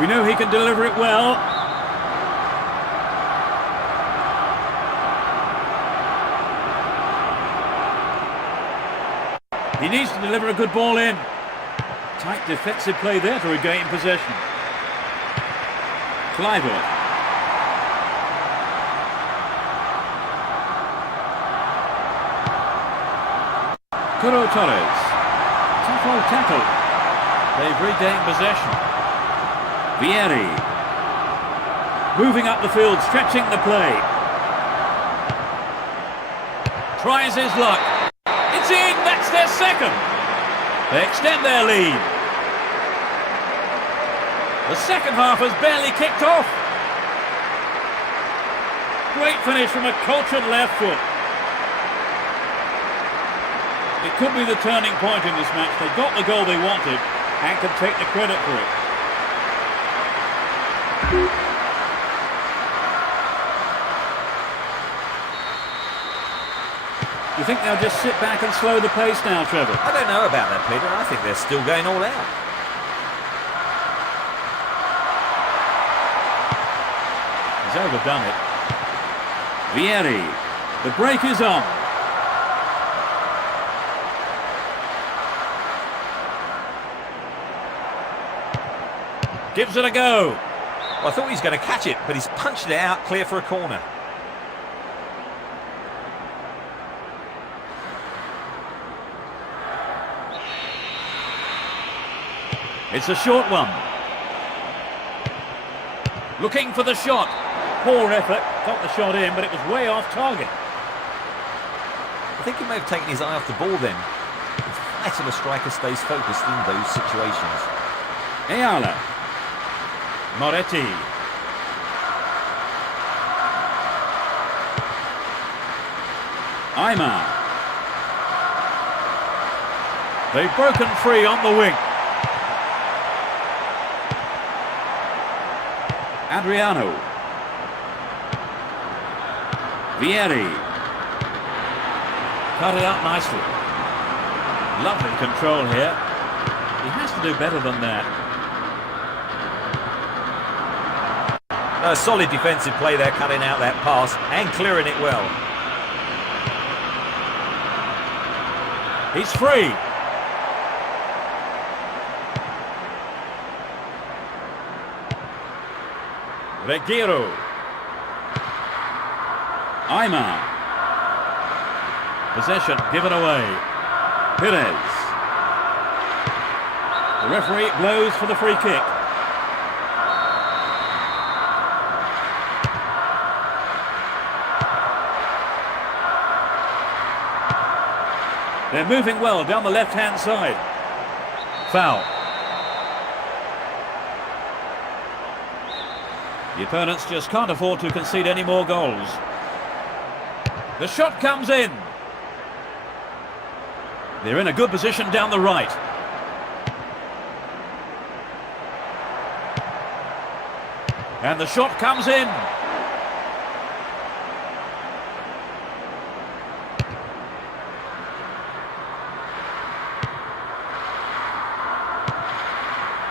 We know he can deliver it well. He needs to deliver a good ball in. Tight defensive play there to regain possession. Cliver. Kuro Torres. Tough old tackle. They've regained possession. Vieri. Moving up the field, stretching the play. Tries his luck. It's in, that's their second. They extend their lead. The second half has barely kicked off. Great finish from a cultured left foot. It could be the turning point in this match. They got the goal they wanted and can take the credit for it. Do you think they'll just sit back and slow the pace now, Trevor? I don't know about that, Peter. I think they're still going all out. He's overdone it. Vieri. The break is on. Gives it a go. Well, I thought he was going to catch it, but he's punched it out clear for a corner. It's a short one. Looking for the shot. Poor effort. Got the shot in, but it was way off target. I think he may have taken his eye off the ball then. It's vital a striker stays focused in those situations. Ayala. Moretti. Aymar. They've broken free on the wing. Adriano. Vieri. Cut it out nicely. Lovely control here. He has to do better than that. Solid defensive play there, cutting out that pass and clearing it well. He's free. Reguero. Aymar. Possession given away. Perez. The referee blows for the free kick. They're moving well down the left-hand side. Foul. The opponents just can't afford to concede any more goals. The shot comes in. They're in a good position down the right. And the shot comes in.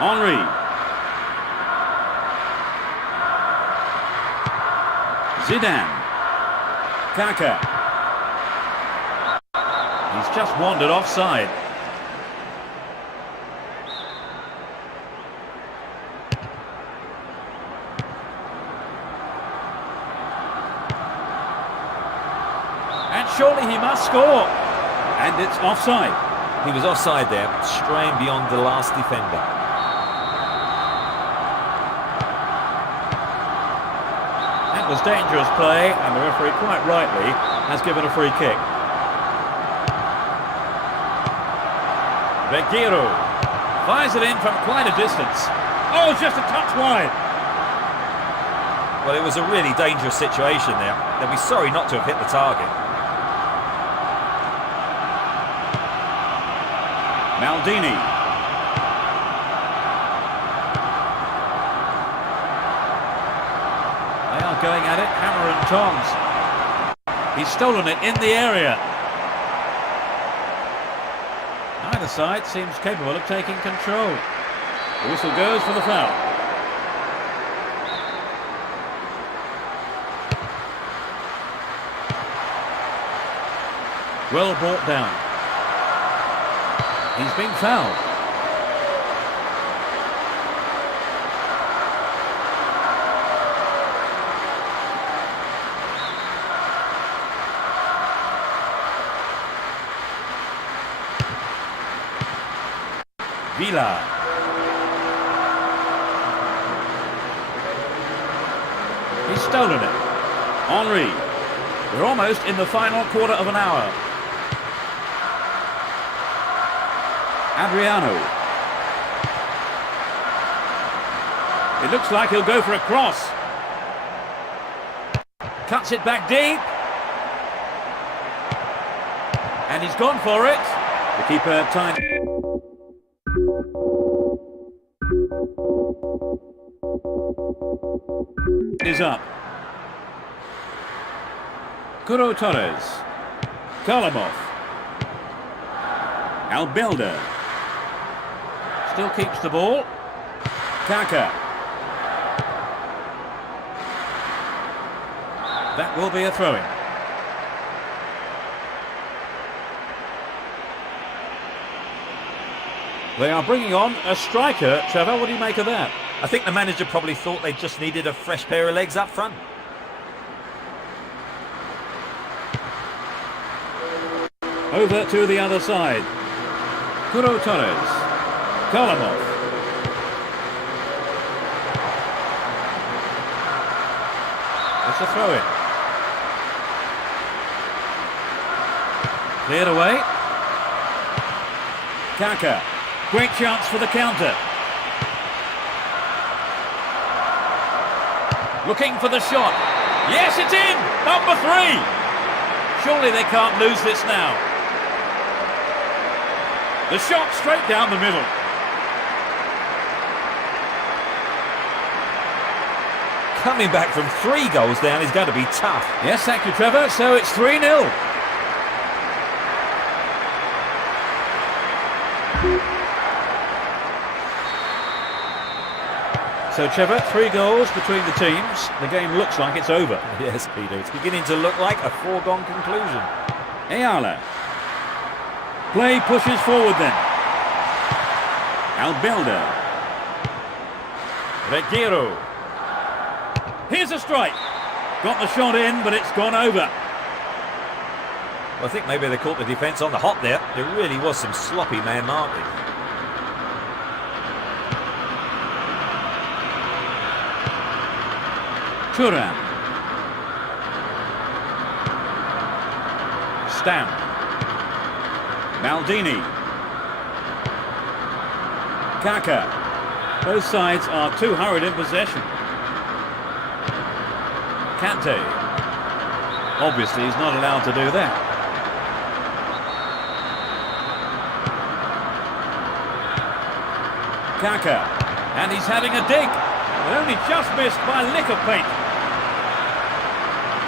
Henry. Zidane. Kaka. He's just wandered offside. And surely he must score. And it's offside. He was offside there, straying beyond the last defender. That was dangerous play, and the referee quite rightly has given a free kick. Regueiro fires it in from quite a distance. Oh, just a touch wide. Well, it was a really dangerous situation there. They'll be sorry not to have hit the target. Maldini. They are going at it, hammer and tongs. He's stolen it in the area. Neither side seems capable of taking control. The whistle goes for the foul. Well brought down. He's been fouled. Villa. He's stolen it. Henry. We're almost in the final quarter of an hour. Adriano. It looks like he'll go for a cross. Cuts it back deep. And he's gone for it. The keeper tied. Is up. Kuro Torres. Kalamov. Albilda. Still keeps the ball. Kaka. That will be a throw-in. They are bringing on a striker. Trevor, what do you make of that? I think the manager probably thought they just needed a fresh pair of legs up front. Over to the other side. Kuro Torres. Kalamov. It's a throw-in. Cleared away. Kaka. Great chance for the counter. Looking for the shot. Yes, it's in! Number 3! Surely they can't lose this now. The shot straight down the middle. Coming back from 3 goals down is going to be tough. Yes, thank you, Trevor. So it's 3-0. So, Trevor, 3 goals between the teams. The game looks like it's over. Yes, Peter, it's beginning to look like a foregone conclusion. Ayala. Play pushes forward then. Albilda. Regueiro. Here's a strike. Got the shot in, but it's gone over. Well, I think maybe they caught the defence on the hop there. There really was some sloppy man marking. Turan. Stam. Maldini. Kaka. Both sides are too hurried in possession. Kante. Obviously he's not allowed to do that. Kaka. And he's having a dig. But only just missed by a lick of paint.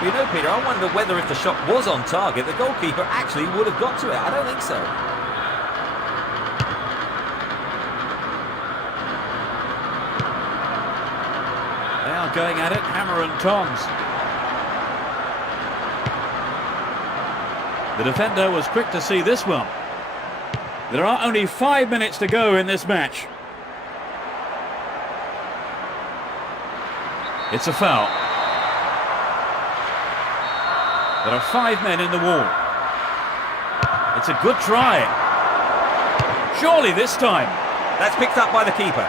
You know, Peter, I wonder whether if the shot was on target, the goalkeeper actually would have got to it. I don't think so. They are going at it, hammer and tongs. The defender was quick to see this one. There are only 5 minutes to go in this match. It's a foul. There are 5 men in the wall. It's a good try. Surely this time. That's picked up by the keeper.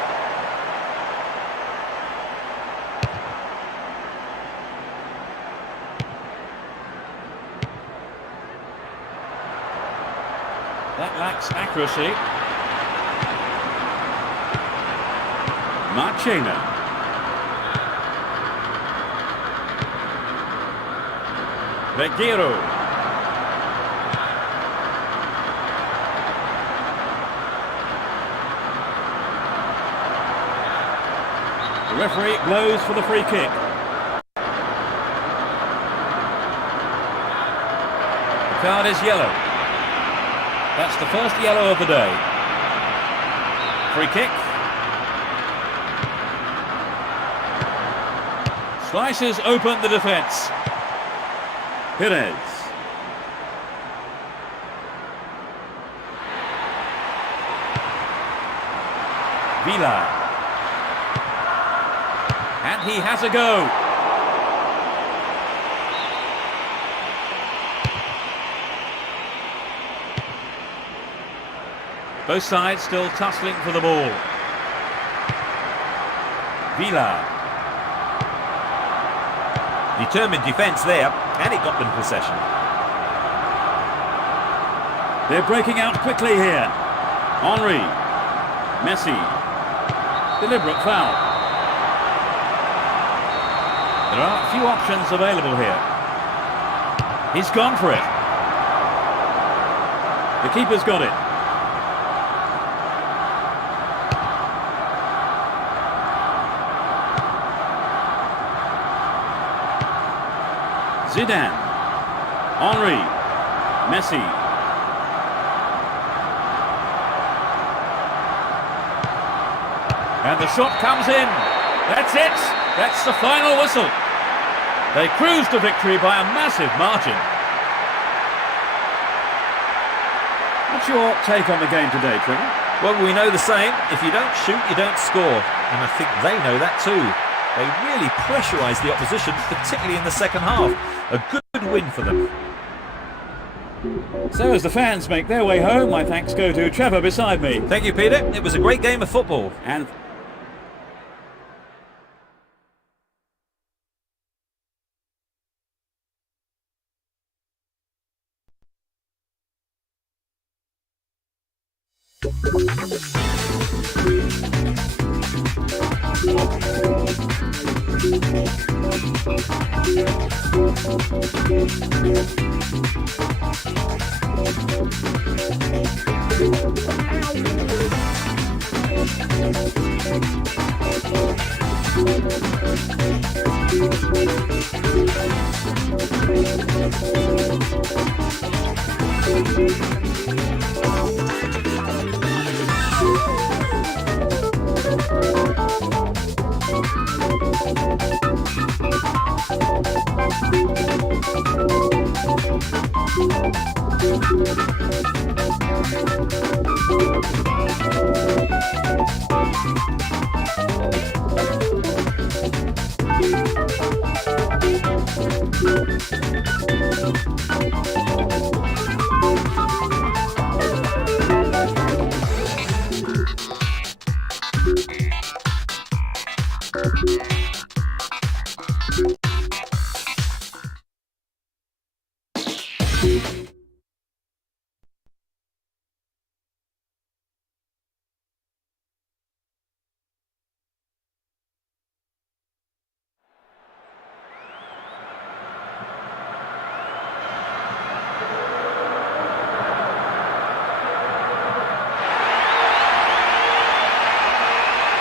That lacks accuracy. Marchena. Regueiro. The referee blows for the free kick. The card is yellow. That's the first yellow of the day. Free kick. Slices open the defence. Perez. Villa. And he has a go. Both sides still tussling for the ball. Villa. Determined defence there, and it got them possession. They're breaking out quickly here. Henry. Messi. Deliberate foul. There are a few options available here. He's gone for it. The keeper's got it. Zidane. Henry. Messi. And the shot comes in. That's it. That's the final whistle. They cruise to victory by a massive margin. What's your take on the game today, Trevor? Well, we know the saying, if you don't shoot, you don't score. And I think they know that too. They really pressurised the opposition, particularly in the second half. A good win for them. So as the fans make their way home, my thanks go to Trevor beside me. Thank you, Peter. It was a great game of football. And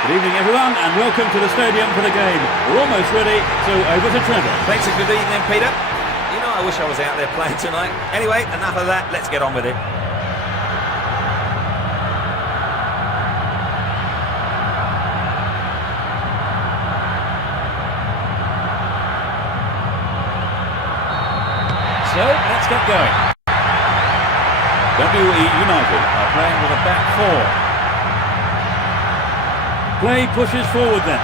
good evening, everyone, and welcome to the stadium for the game. We're almost ready, so over to Trevor. Thanks and good evening, Peter. You know, I wish I was out there playing tonight. Anyway, enough of that. Let's get on with it. So, let's get going. WE United are playing with a back four. Play pushes forward then.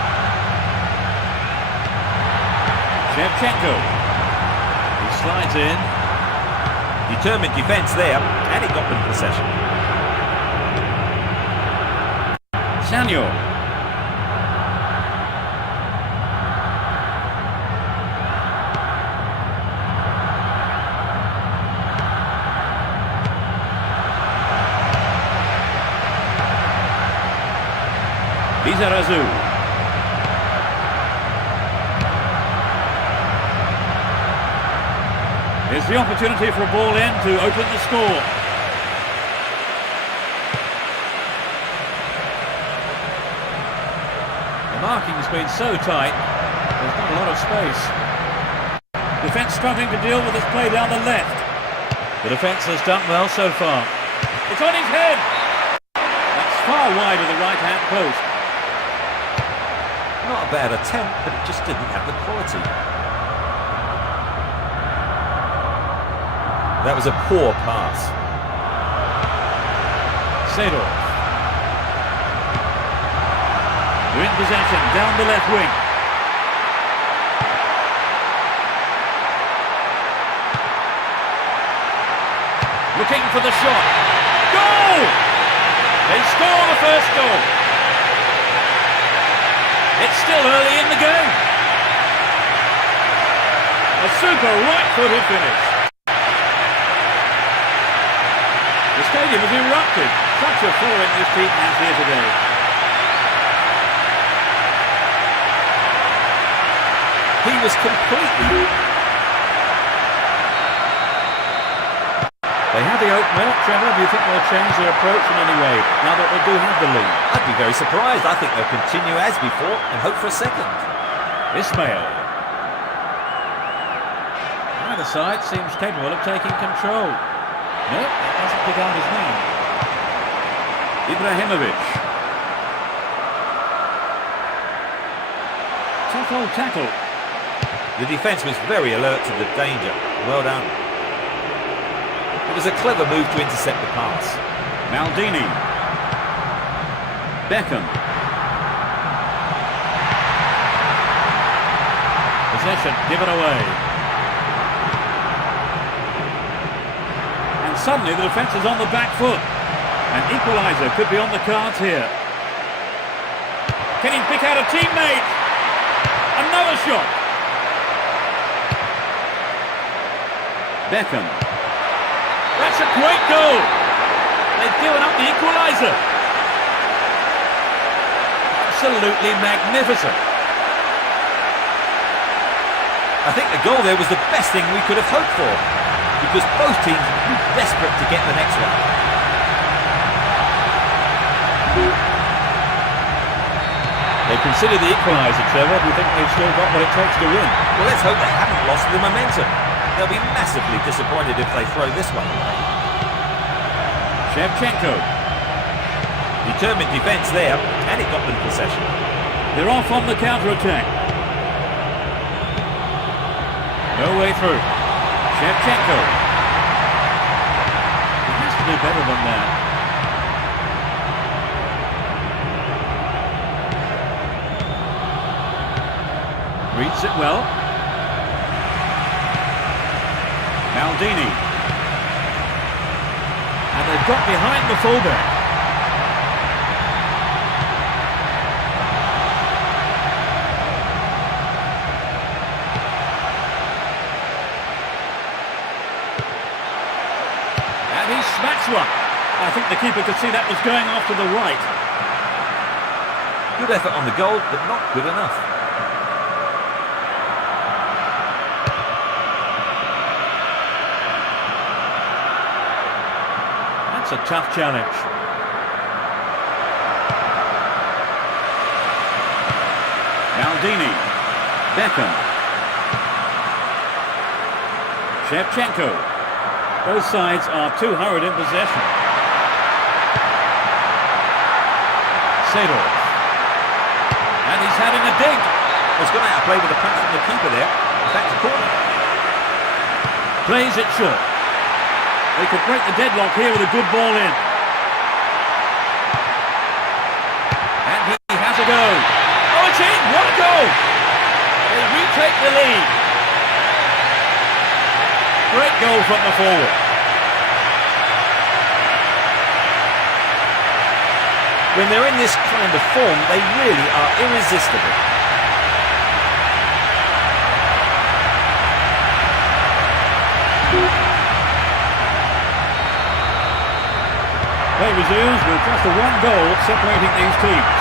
Shevchenko. He slides in. Determined defence there, and it got them possession. Sanyo. Lizarazu. Here's the opportunity for a ball in to open the score. The marking's been so tight, there's not a lot of space. Defence struggling to deal with this play down the left. The defence has done well so far. It's on his head! That's far wide of the right-hand post. Not a bad attempt, but it just didn't have the quality. That was a poor pass. Seedorf. They're in possession, down the left wing. Looking for the shot. Goal! They score the first goal. It's still early in the game. A super right-footed finish. The stadium has erupted. Such a following this team has here today. He was completely... They have the opener. Trevor, do you think they'll change their approach in any way now that they do have the lead? I'd be very surprised. I think they'll continue as before and hope for a second. Ismail. Either side seems capable of taking control. No, that doesn't pick out his name. Ibrahimovic. Tough old tackle. The defence was very alert to the danger. Well done. It was a clever move to intercept the pass. Maldini. Beckham. Possession given away. And suddenly the defence is on the back foot. An equaliser could be on the cards here. Can he pick out a teammate? Another shot. Beckham. That's a great goal. They've given up the equaliser. Absolutely magnificent. I think the goal there was the best thing we could have hoped for, because both teams were desperate to get the next one. They consider the equaliser, Trevor. Do you think they've still got what it takes to win? Well, let's hope they haven't lost the momentum. They'll be massively disappointed if they throw this one away. Shevchenko. Determined defence there, and it got them possession. They're off on the counter-attack. No way through. Shevchenko. He has to do better than that. Reads it well. Maldini. And they've got behind the fullback. And he smacks one. I think the keeper could see that was going off to the right. Good effort on the goal, but not good enough. It's a tough challenge. Maldini. Beckham. Shevchenko. Both sides are too hurried in possession. Seedorf. And he's having a dig. He's got out of play with a pass from the keeper there. In fact, a corner. Plays it short. They could break the deadlock here with a good ball in. And he has a go. Oh, it's in! What a goal! They retake the lead. Great goal from the forward. When they're in this kind of form, they really are irresistible. Play resumes with just a one goal separating these teams.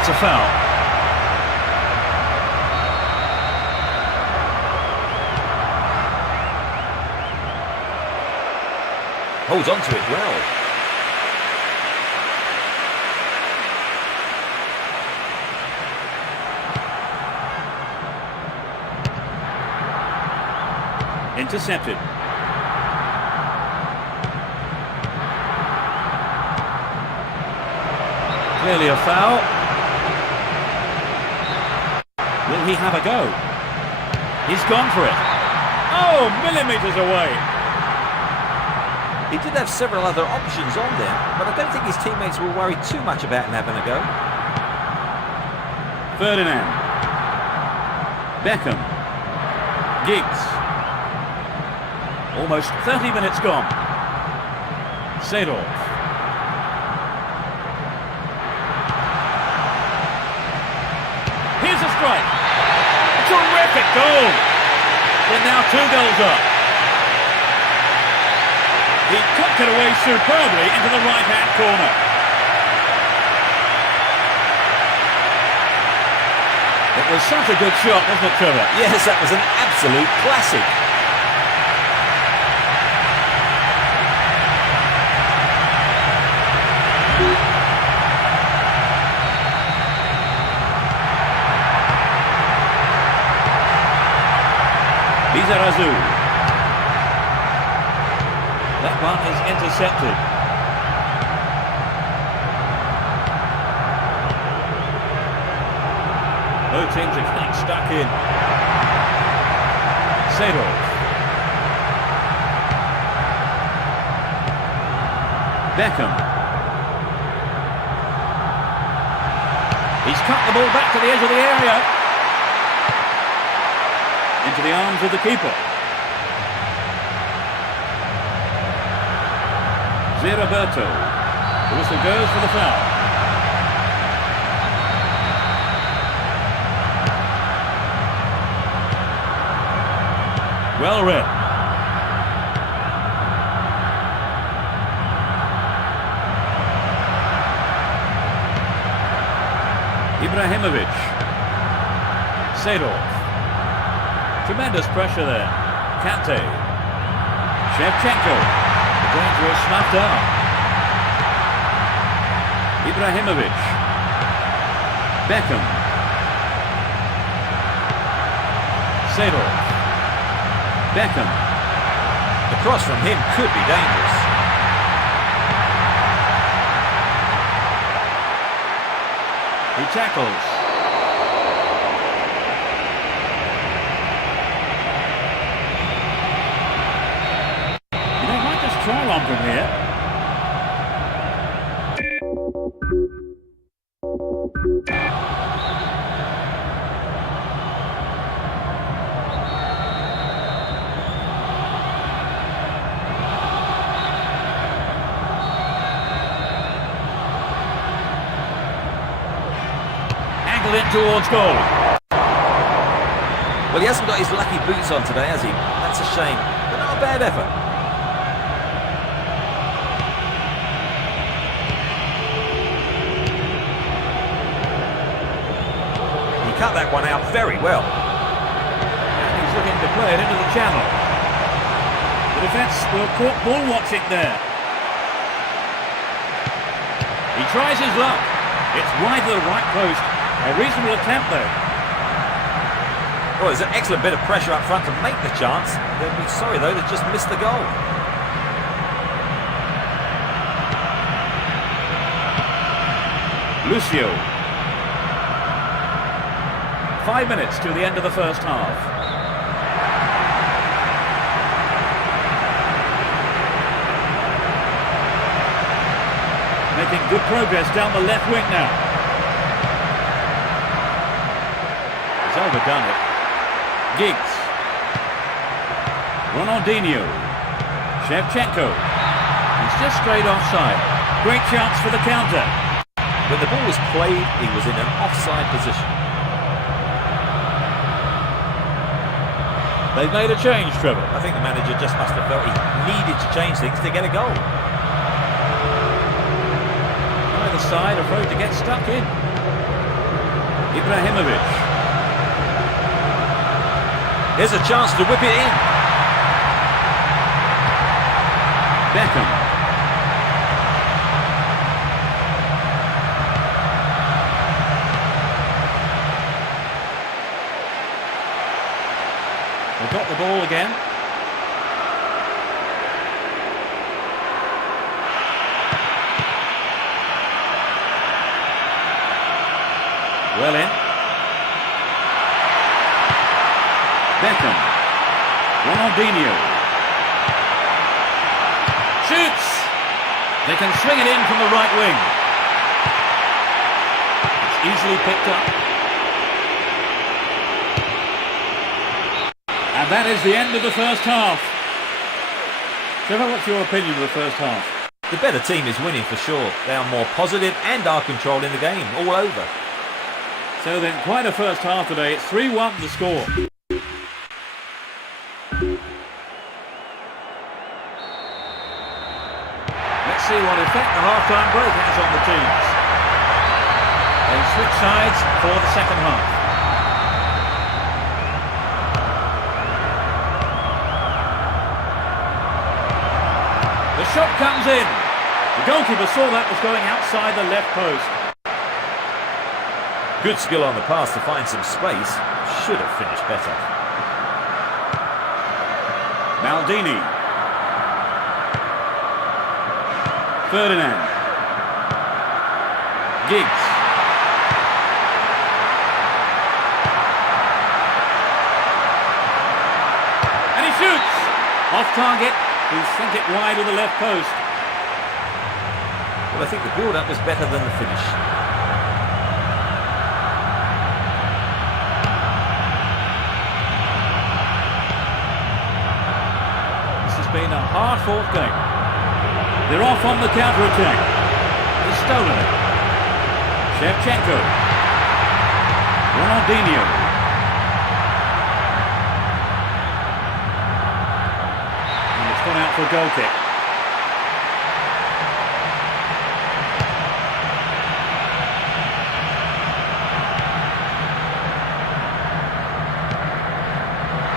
It's a foul. Holds on to it well. Intercepted. Clearly a foul. Will he have a go? He's gone for it. Oh, millimetres away. He did have several other options on there, but I don't think his teammates will worry too much about him having a go. Ferdinand. Beckham. Giggs. Almost 30 minutes gone. Seedorf. Here's a strike. A terrific goal. They're now 2 goals up. He tucked it away superbly into the right-hand corner. It was such a good shot, wasn't it, Trevor? Yes, that was an absolute classic. Lizarazu. That one is intercepted. Both teams are getting stuck in. Seedorf. Beckham. He's cut the ball back to the edge of the area. Into the arms of the keeper. Zeraberto. The whistle goes for the foul. Well read. Ibrahimovic. Seedorf. Tremendous pressure there. Kante. Shevchenko. The danger is snuffed out. Ibrahimovic. Beckham. Seedorf. Beckham. The cross from him could be dangerous. He tackles. Try one from here. Angle in towards goal. Well, he hasn't got his lucky boots on today, has he? That's a shame, but not a bad effort. Cut that one out very well. And he's looking to play it into the channel. The defence were caught ball watching there. He tries his luck. It's wide to the right post. A reasonable attempt though. Well, there's an excellent bit of pressure up front to make the chance. They'll be sorry though, they just missed the goal. Lucio. 5 minutes to the end of the first half. Making good progress down the left wing now. He's overdone it. Giggs. Ronaldinho. Shevchenko. He's just straight offside. Great chance for the counter. When the ball was played, he was in an offside position. They've made a change, Trevor. I think the manager just must have felt he needed to change things to get a goal. Either side afraid to get stuck in. Ibrahimovic. Here's a chance to whip it in. Beckham. They've got the ball again. Well in. Beckham. Ronaldinho. Shoots! They can swing it in from the right wing. It's easily picked up. And that is the end of the first half. Trevor, what's your opinion of the first half? The better team is winning for sure. They are more positive and are controlling the game all over. So then, quite a first half today. It's 3-1 the score. Let's see what effect the half-time break has on the teams. They switch sides for the second half. The shot comes in. The goalkeeper saw that was going outside the left post. Good skill on the pass to find some space. Should have finished better. Maldini. Ferdinand. Giggs. And he shoots! Off target. He sent it wide of the left post. Well, I think the build-up was better than the finish. Been a hard-fought game. They're off on the counter-attack. He's stolen it. Shevchenko. Ronaldinho. And it's gone out for a goal kick.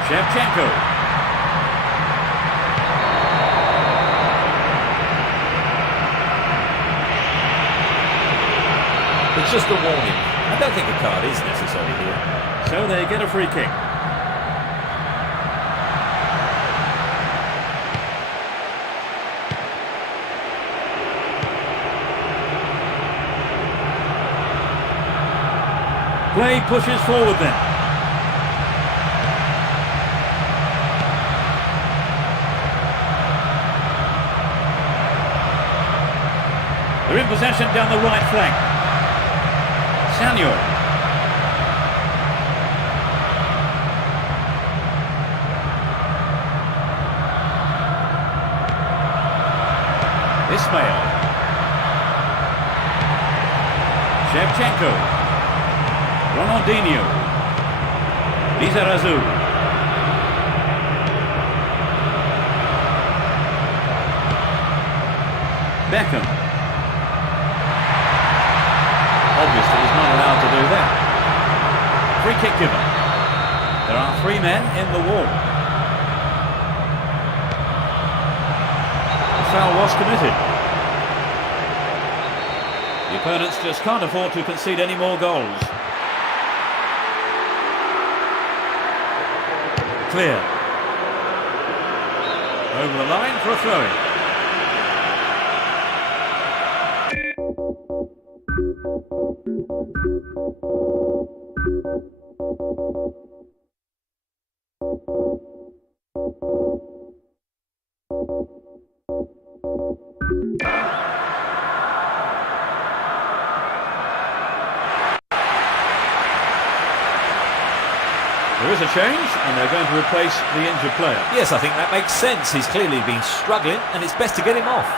Shevchenko. It's just a warning. I don't think a card is necessary here. So they get a free kick. Play pushes forward then. They're in possession down the right flank. Samuel. Ismail. Shevchenko. Ronaldinho. Lizarazu. Beckham. Obviously he's not allowed to do that. Free kick given. There are 3 men in the wall. The foul was committed. The opponents just can't afford to concede any more goals. Clear. Over the line for a throw-in. There is a change, and they're going to replace the injured player. Yes, I think that makes sense. He's clearly been struggling, and it's best to get him off.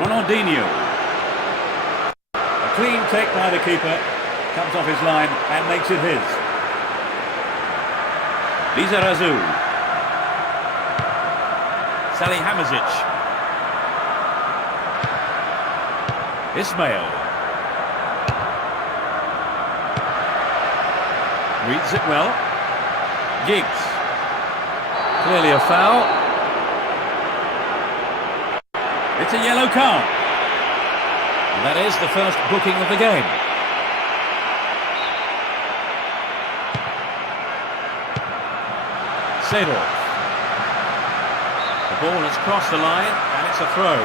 Ronaldinho. A clean take by the keeper. Comes off his line and makes it his. Lizarazu. Salihamidzic. Ismail. Reads it well. Giggs. Clearly a foul. It's a yellow card. And that is the first booking of the game. Seedorf. The ball has crossed the line and it's a throw.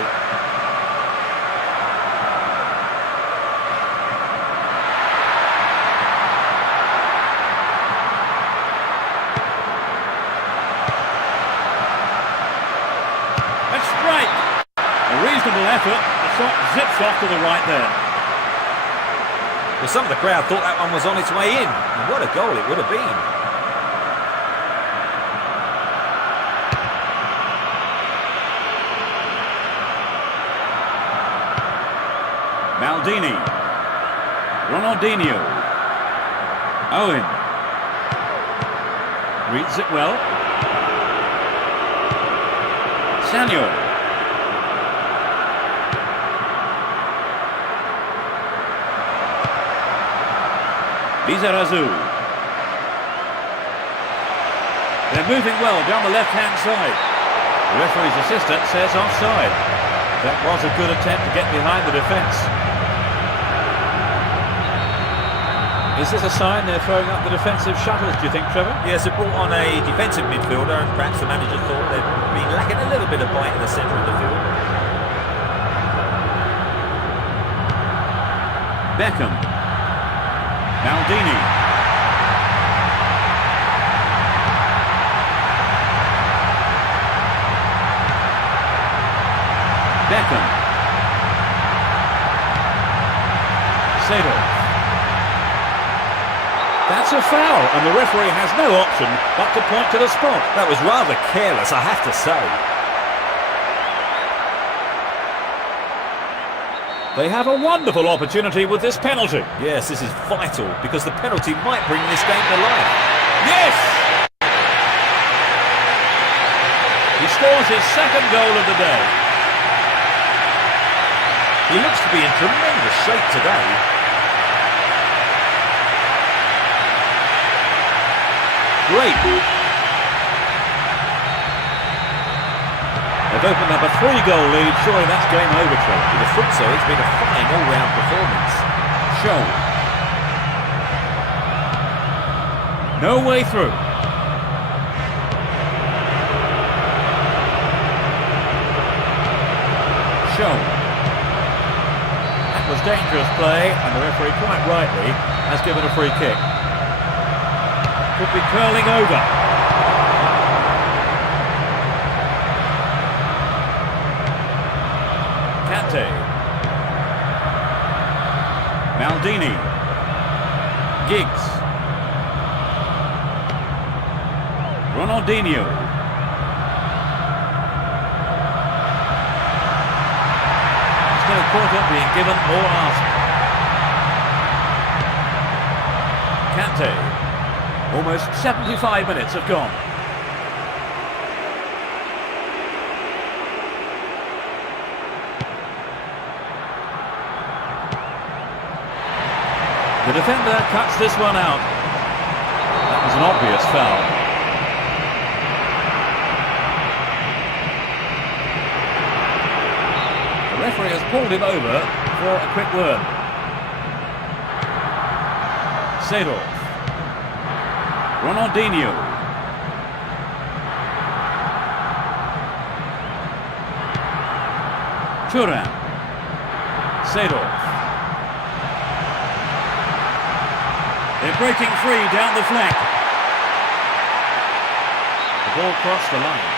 That's strike. A reasonable effort. The shot zips off to the right there. Well, some of the crowd thought that one was on its way in. And what a goal it would have been. Maldini. Ronaldinho. Owen. Reads it well. Samuel. Lizarazu. They're moving well down the left-hand side. The referee's assistant says offside. That was a good attempt to get behind the defence. Is this a sign they're throwing up the defensive shuttles, do you think, Trevor? Yes, it brought on a defensive midfielder, and perhaps the manager thought they'd been lacking a little bit of bite in the centre of the field. Beckham. Maldini. Beckham. Seedorf. That's a foul, and the referee has no option but to point to the spot. That was rather careless, I have to say. They have a wonderful opportunity with this penalty. Yes, this is vital, because the penalty might bring this game to life. Yes! He scores his second goal of the day. He looks to be in tremendous shape today. Great. They've opened up a 3-goal lead. Surely that's game over, Trevor. You'd have thought so. It's been a fine all-round performance. Show. No way through. Show. That was dangerous play, and the referee quite rightly has given a free kick. Could be curling over. Kante. Maldini. Giggs. Ronaldinho. There's no quarter being given or asked. Kante. Almost 75 minutes have gone. The defender cuts this one out. That was an obvious foul. The referee has pulled him over for a quick word. Seedorf. Ronaldinho. Thuram. Seedorf. They're breaking free down the flank. The ball crossed the line.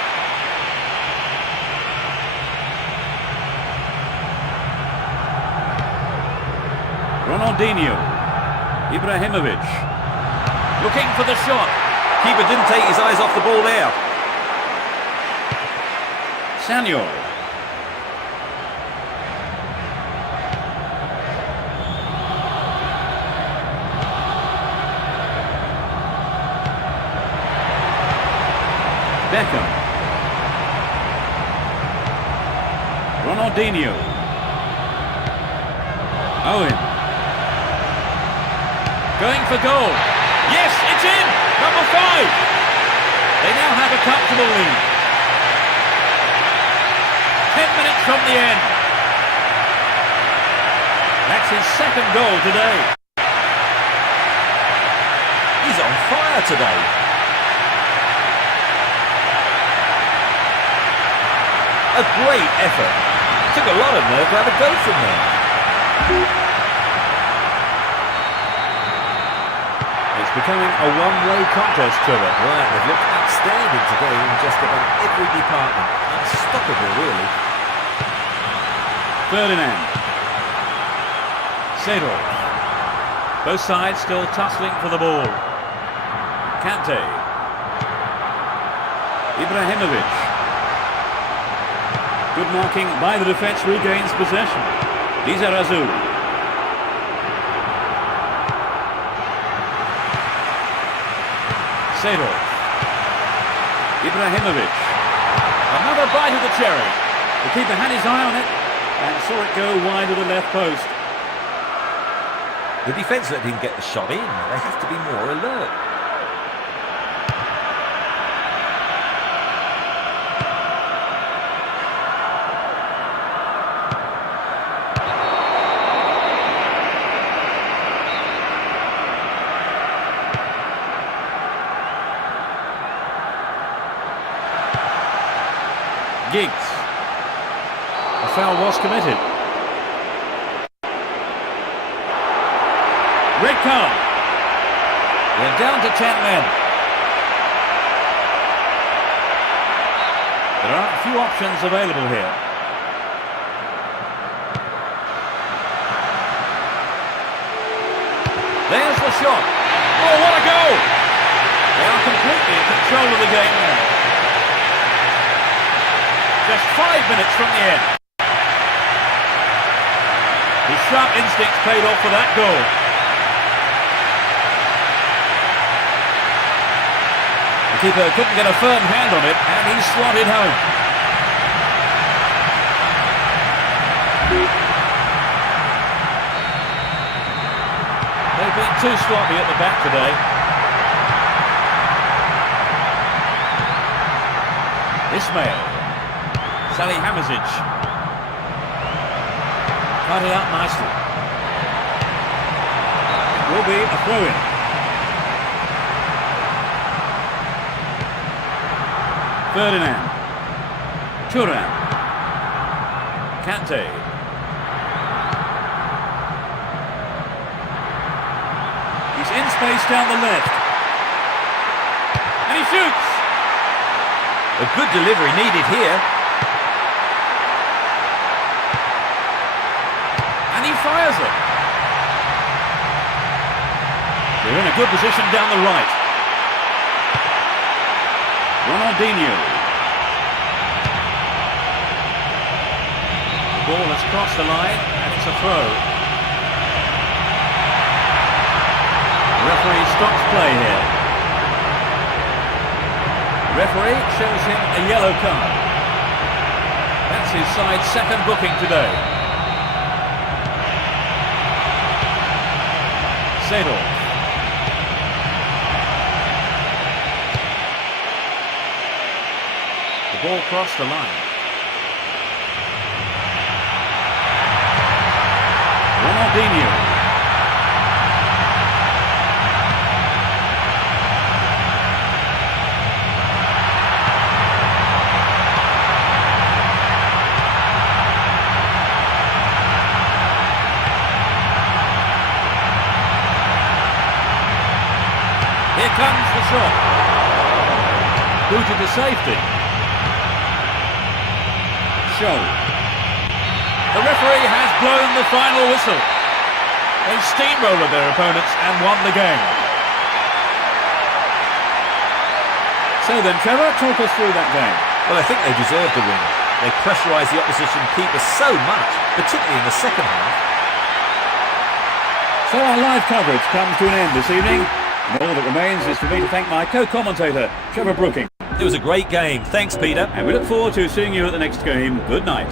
Ronaldinho. Ibrahimovic. Looking for the shot. Keeper didn't take his eyes off the ball there. Samuel. Beckham. Ronaldinho. Owen. Going for goal. Yes, it's in! Number 5! They now have a comfortable lead. 10 minutes from the end. That's his second goal today. He's on fire today. A great effort. Took a lot of nerve to have a go from there. It's becoming a one-way contest, Trevor. Right, they've looked outstanding today in just about every department. Unstoppable, really. Ferdinand. Seedorf. Both sides still tussling for the ball. Kante. Ibrahimovic. Good marking by the defence, regains possession. Lizarazu. Seedorf. Ibrahimovic. Another bite of the cherry. The keeper had his eye on it and saw it go wide of the left post. The defence let him get the shot in. They have to be more alert. Giggs. A foul was committed. Red card. They're down to 10 men. There are a few options available here. There's the shot. Oh, what a goal! They are completely in control of the game now. Just 5 minutes from the end. His sharp instincts paid off for that goal. The keeper couldn't get a firm hand on it, and he swatted home. They've been too sloppy at the back today. Ismail. Salihamidzic. Cut it out nicely. It will be a throw-in. Ferdinand. Thuram. Kante. He's in space down the left. And he shoots! A good delivery needed here. And he fires it. They're in a good position down the right. Ronaldinho. The ball has crossed the line and it's a throw. The referee stops play here. The referee shows him a yellow card. That's his side's second booking today. Seedorf. The ball crossed the line. Ronaldinho. Here comes the shot. Booted to safety. Show. The referee has blown the final whistle. They steamrolled their opponents and won the game. So then, Trevor, talk us through that game. Well, I think they deserved the win. They pressurised the opposition keeper so much, particularly in the second half. So our live coverage comes to an end this evening. And all that remains is for me to thank my co-commentator, Trevor Brooking. It was a great game. Thanks, Peter. And we look forward to seeing you at the next game. Good night.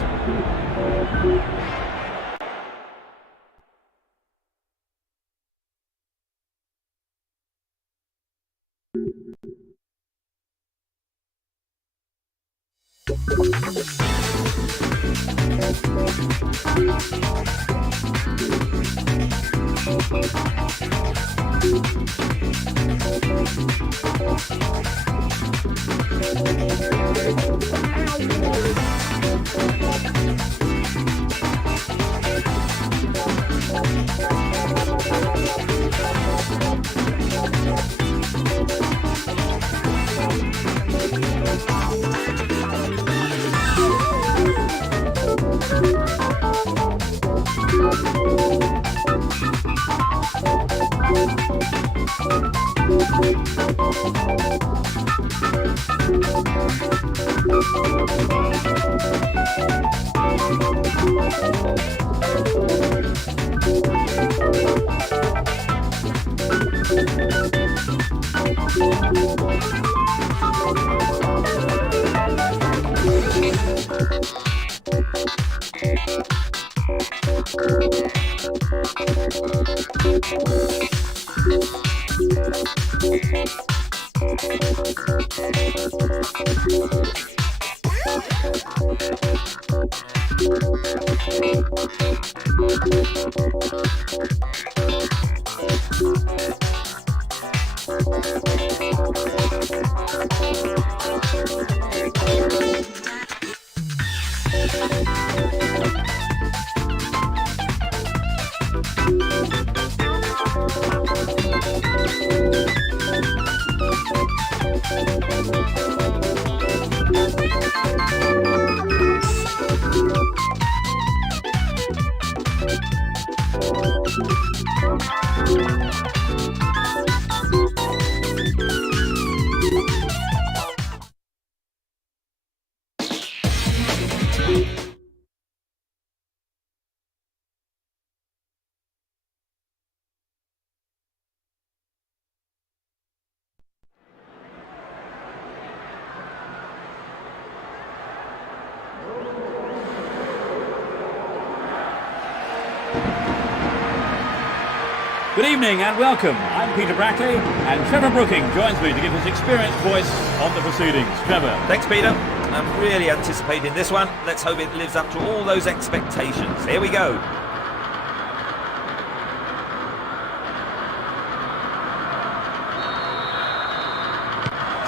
Good evening and welcome. I'm Peter Brackley and Trevor Brooking joins me to give his experienced voice on the proceedings. Trevor. Thanks, Peter. I'm really anticipating this one. Let's hope it lives up to all those expectations. Here we go.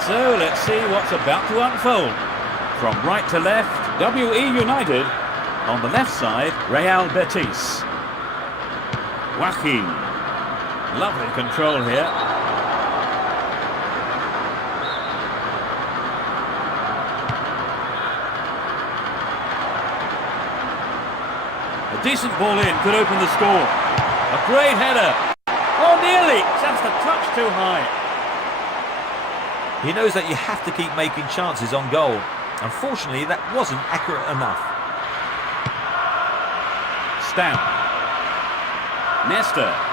So let's see what's about to unfold. From right to left, WE United. On the left side, Real Betis. Joaquin. Lovely control here. A decent ball in could open the score. A great header. Oh, nearly. Just a touch too high. He knows that you have to keep making chances on goal. Unfortunately, that wasn't accurate enough. Stamp. Nesta.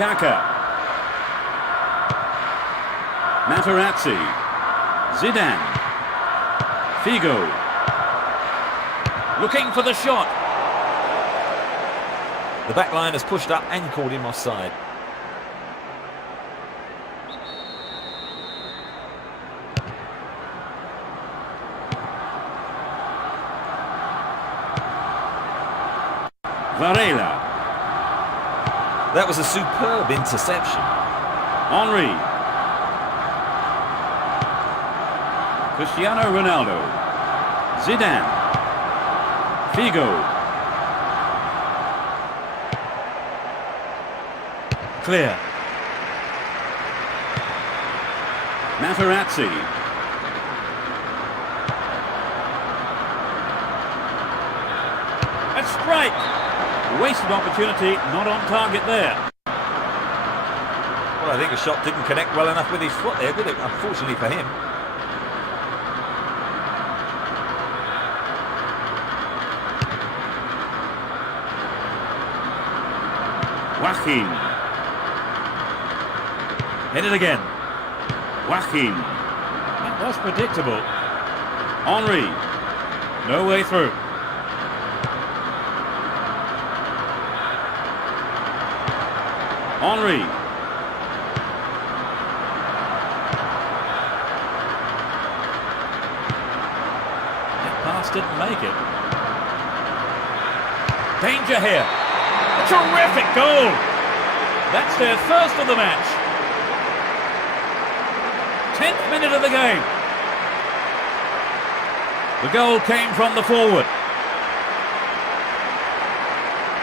Kaka. Materazzi. Zidane. Figo. Looking for the shot. The back line has pushed up and called him offside. Varela. That was a superb interception. Henry. Cristiano Ronaldo. Zidane. Figo. Clear. Materazzi. A strike. Wasted opportunity, not on target there. Well, I think the shot didn't connect well enough with his foot there, did it? Unfortunately for him. Joaquin. Hit it again. Joaquin. That was predictable. Henry. No way through. Henry. just didn't make it. Danger here. A terrific goal. That's their first of the match. 10th minute of the game. The goal came from the forward.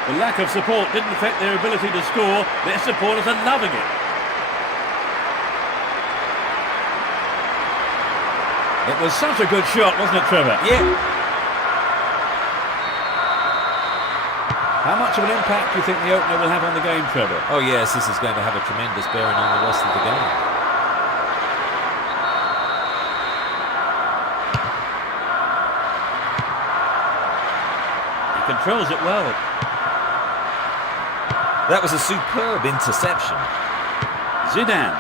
The lack of support didn't affect their ability to score. Their supporters are loving it. It was such a good shot, wasn't it, Trevor? Yeah. How much of an impact do you think the opener will have on the game, Trevor? Oh yes, this is going to have a tremendous bearing on the rest of the game. He controls it well. That was a superb interception. Zidane.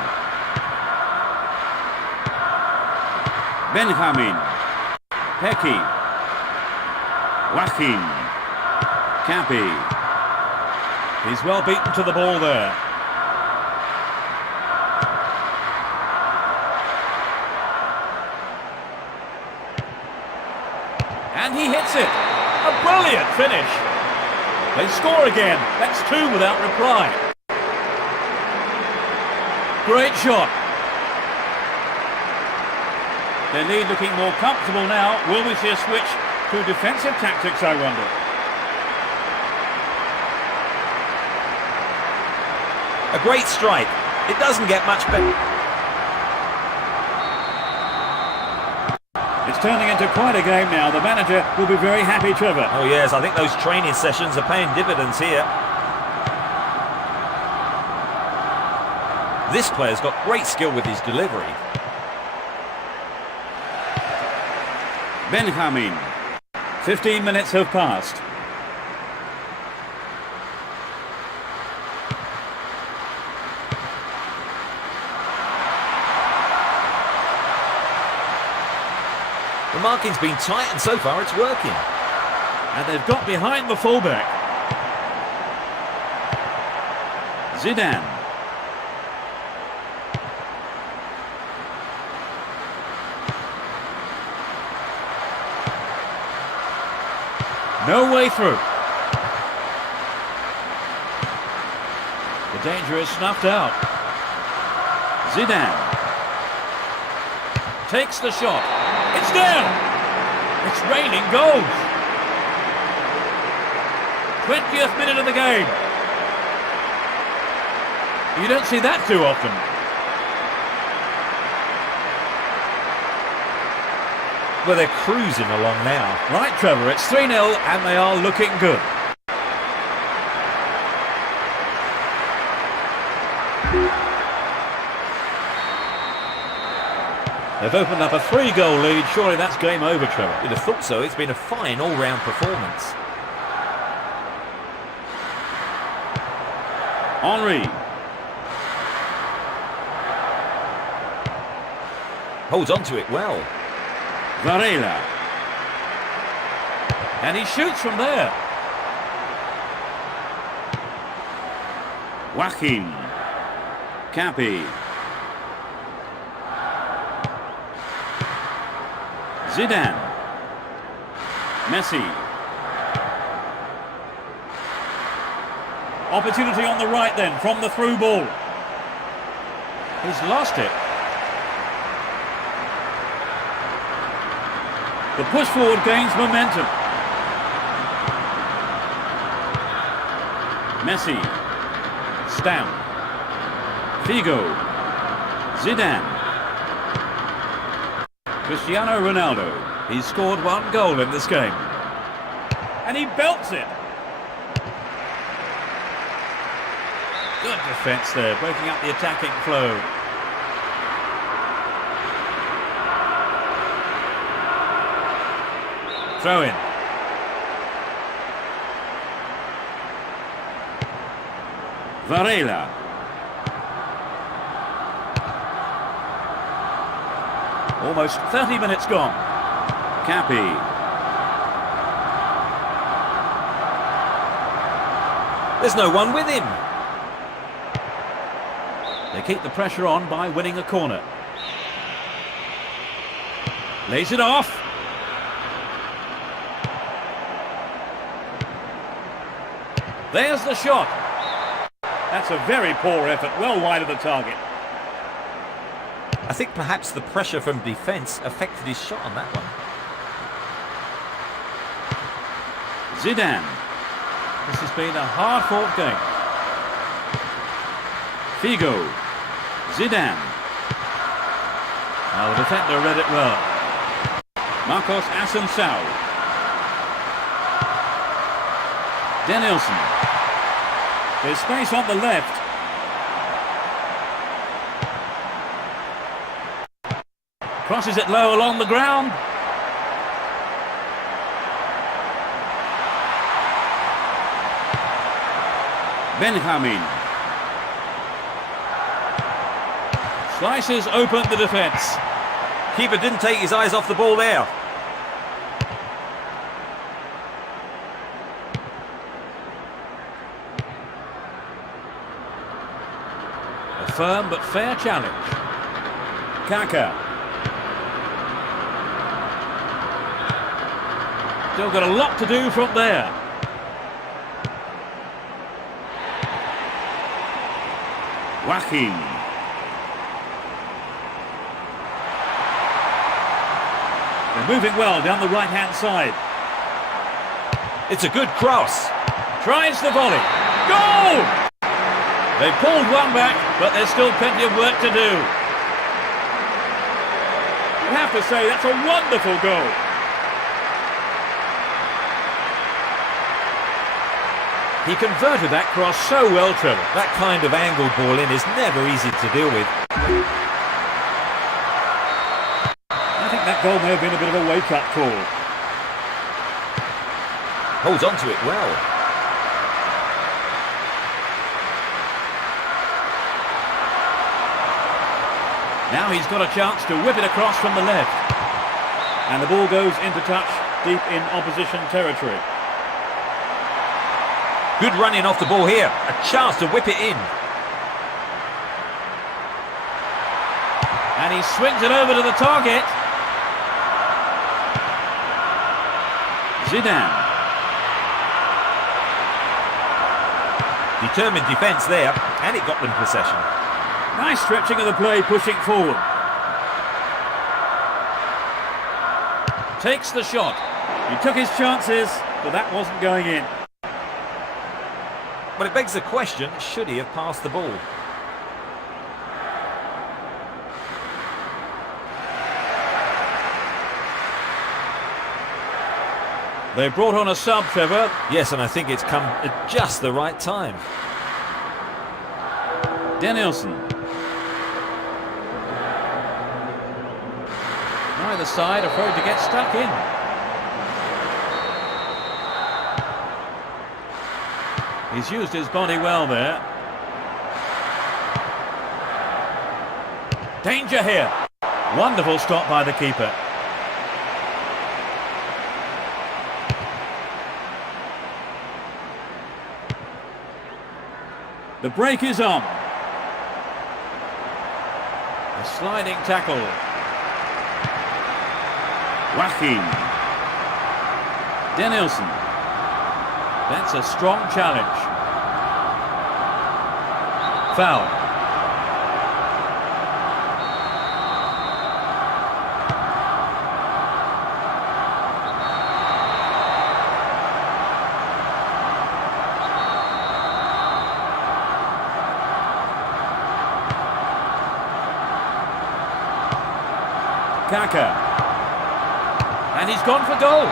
Benjamin. Peki. Joaquin. Cappy. He's well beaten to the ball there. And he hits it. A brilliant finish. They score again. That's 2 without reply. Great shot. Their lead looking more comfortable now. Will we see a switch to defensive tactics, I wonder? A great strike. It doesn't get much better. It's turning into quite a game now. The manager will be very happy, Trevor. Oh yes, I think those training sessions are paying dividends here. This player's got great skill with his delivery. Benjamin. 15 minutes have passed. The marking's been tight and so far it's working. And they've got behind the fullback. Zidane. No way through. The danger is snuffed out. Zidane. Takes the shot. It's down. It's raining goals. 20th minute of the game. You don't see that too often. Well, they're cruising along now. Right, Trevor, it's 3-0 and they are looking good. They've opened up a 3-goal lead. Surely that's game over, Trevor. You'd have thought so. It's been a fine all-round performance. Henry. Holds on to it well. Varela. And he shoots from there. Joaquin. Cappy. Zidane. Messi. Opportunity on the right then from the through ball. He's lost it. The push forward gains momentum. Messi. Stam. Figo. Zidane. Cristiano Ronaldo. He's scored 1 goal in this game. And he belts it. Good defence there, breaking up the attacking flow. Throw in. Varela. Almost 30 minutes gone. Cappy. There's no one with him. They keep the pressure on by winning a corner. Lays it off. There's the shot. That's a very poor effort, well wide of the target. I think perhaps the pressure from defence affected his shot on that one. Zidane. This has been a hard-fought game. Figo. Zidane. Now the defender read it well. Marcos Assunção. Danielson. There's space on the left. Crosses it low along the ground. Benjamin. Slices open the defence. Keeper didn't take his eyes off the ball there. A firm but fair challenge. Kaka. Still got a lot to do from there. Joaquin. They're moving well down the right-hand side. It's a good cross. Tries the volley. Goal! They pulled one back, but there's still plenty of work to do. You have to say that's a wonderful goal. He converted that cross so well, Trevor. That kind of angled ball in is never easy to deal with. I think that goal may have been a bit of a wake-up call. Holds on to it well. Now he's got a chance to whip it across from the left. And the ball goes into touch deep in opposition territory. Good running off the ball here. A chance to whip it in. And he swings it over to the target. Zidane. Determined defence there, and it got them possession. Nice stretching of the play, pushing forward. Takes the shot. He took his chances, but that wasn't going in. But it begs the question, should he have passed the ball? They brought on a sub, Trevor. Yes, and I think it's come at just the right time. Danielson. Neither side afraid to get stuck in. He's used his body well there. Danger here. Wonderful stop by the keeper. The break is on. A sliding tackle. Joaquin. Danielson. That's a strong challenge. Foul. Kaka. And he's gone for goal.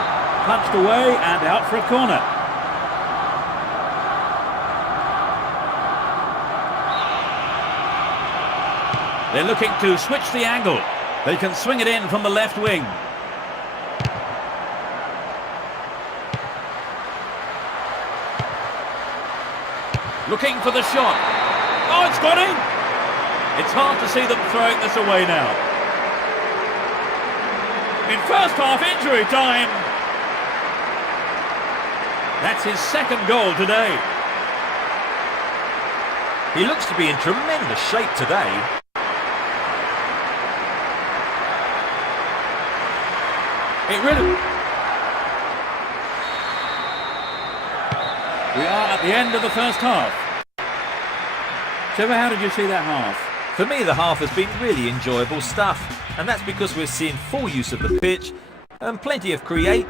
Punched away and out for a corner. They're looking to switch the angle. They can swing it in from the left wing. Looking for the shot. Oh, it's got in! It's hard to see them throwing this away now. In first half injury time. That's his second goal today. He looks to be in tremendous shape today. It really... We are at the end of the first half. Trevor, how did you see that half? For me, the half has been really enjoyable stuff, and that's because we're seeing full use of the pitch and plenty of create.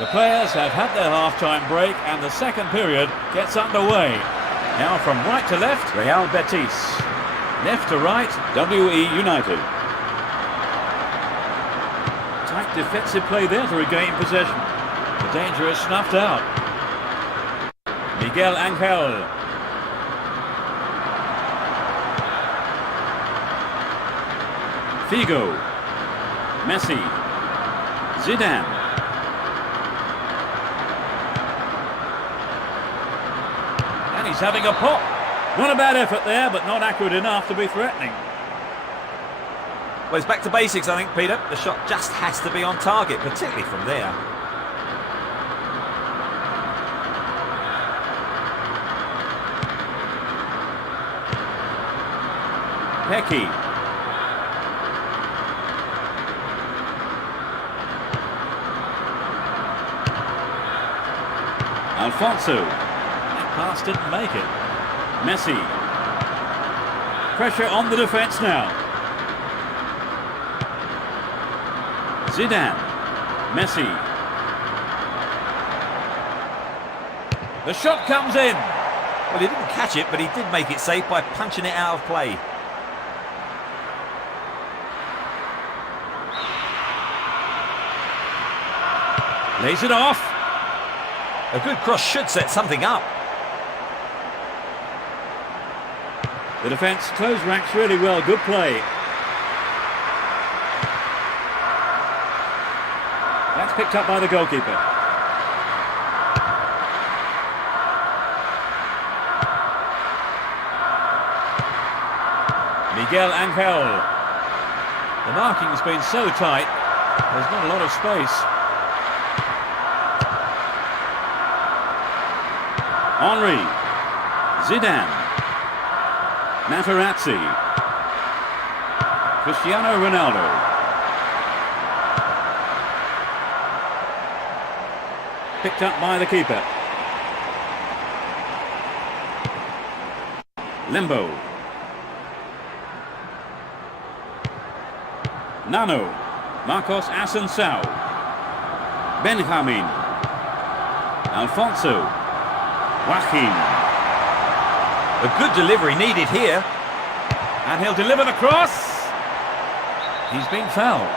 The players have had their half-time break and the second period gets underway. Now from right to left, Real Betis. Left to right, WE United. Tight defensive play there to regain possession. The danger is snuffed out. Miguel Angel. Figo. Messi. Zidane. And he's having a pop. Not a bad effort there, but not accurate enough to be threatening. Well, it's back to basics, I think, Peter. The shot just has to be on target, particularly from there. Pecky. Alfonso. That pass didn't make it. Messi. Pressure on the defence now. Zidane. Messi. The shot comes in. Well, he didn't catch it, but he did make it safe by punching it out of play. Lays it off. A good cross should set something up. The defence closed ranks really well. Good play. That's picked up by the goalkeeper. Miguel Angel. The marking's been so tight, there's not a lot of space. Henry. Zidane. Materazzi. Cristiano Ronaldo. Picked up by the keeper. Limbo. Nano. Marcos Asensio. Benjamin. Alfonso. Joaquin. A good delivery needed here. And he'll deliver the cross. He's been fouled.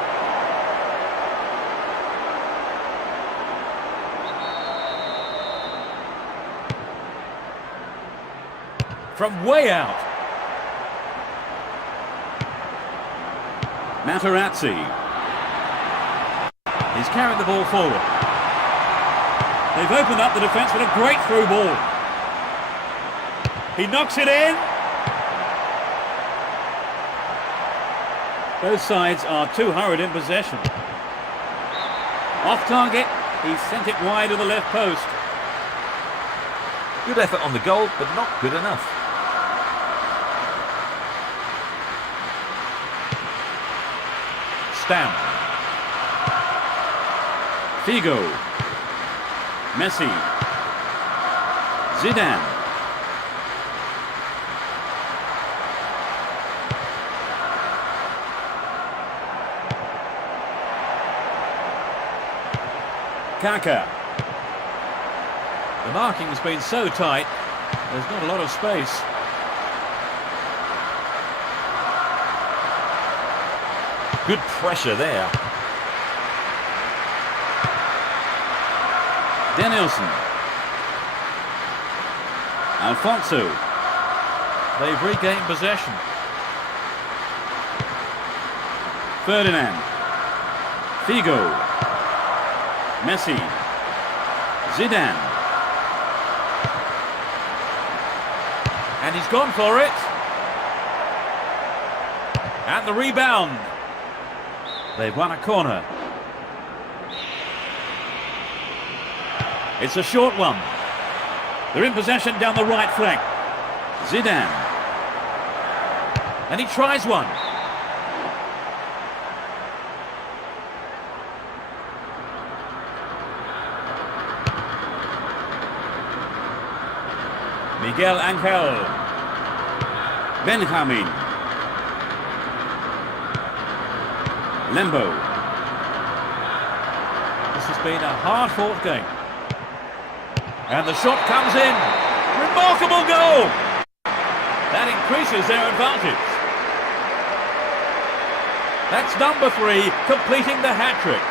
From way out. Materazzi. He's carried the ball forward. They've opened up the defence with a great through ball. He knocks it in. Both sides are too hurried in possession. Off target, he sent it wide of the left post. Good effort on the goal, but not good enough. Stam. Figo. Messi. Zidane. Kaka. The marking's been so tight, there's not a lot of space. Good pressure there. Danielson. Alfonso. They've regained possession. Ferdinand. Figo. Messi. Zidane. And he's gone for it. And the rebound. They've won a corner. It's a short one. They're in possession down the right flank. Zidane. And he tries one. Miguel Angel. Benjamin. Lembo. This has been a hard-fought game. And the shot comes in. Remarkable goal! That increases their advantage. That's number 3, completing the hat-trick.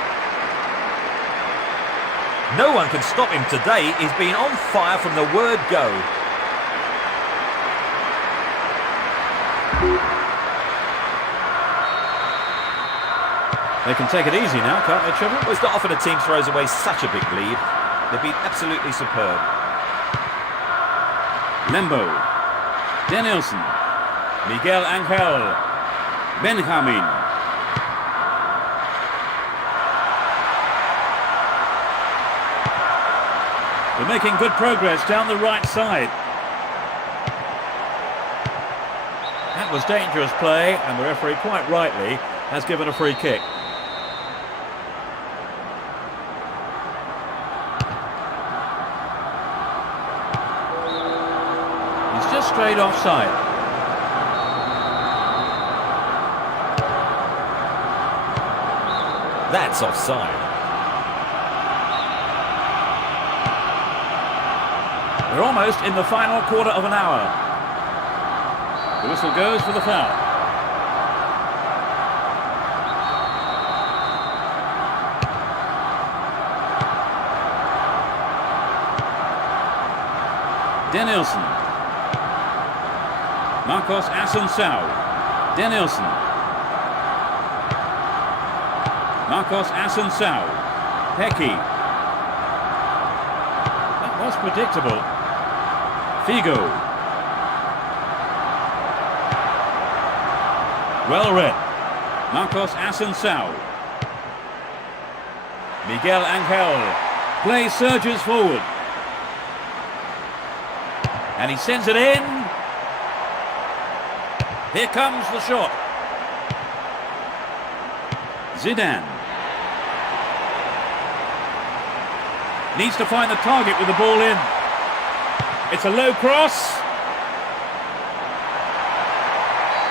No one can stop him today. He's been on fire from the word go. They can take it easy now, can't they, Trevor? Well, it's not often a team throws away such a big lead. They've been absolutely superb. Lembo. Danielson. Miguel Angel. Benjamin. They're making good progress down the right side. That was dangerous play, and the referee, quite rightly, has given a free kick. He's just straight offside. That's offside. We're almost in the final quarter of an hour. The whistle goes for the foul. Danielson. Marcos Assunção. Danielson. Marcos Assunção. Pecky. That was predictable. Figo. Well read. Marcos Assunção. Miguel Angel. Play surges forward. And he sends it in. Here comes the shot. Zidane. Needs to find the target with the ball in. It's a low cross.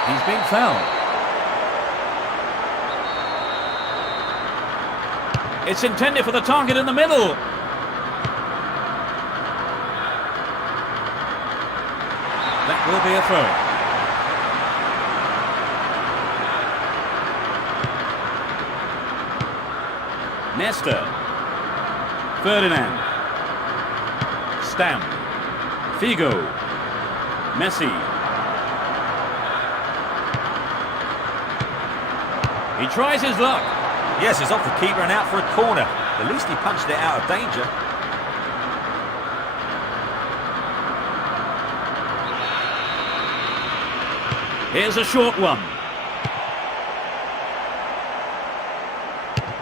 He's been fouled. It's intended for the target in the middle. That will be a throw. Nesta. Ferdinand. Stam. Figo. Messi. He tries his luck. Yes, it's off the keeper and out for a corner. At least he punched it out of danger. Here's a short one.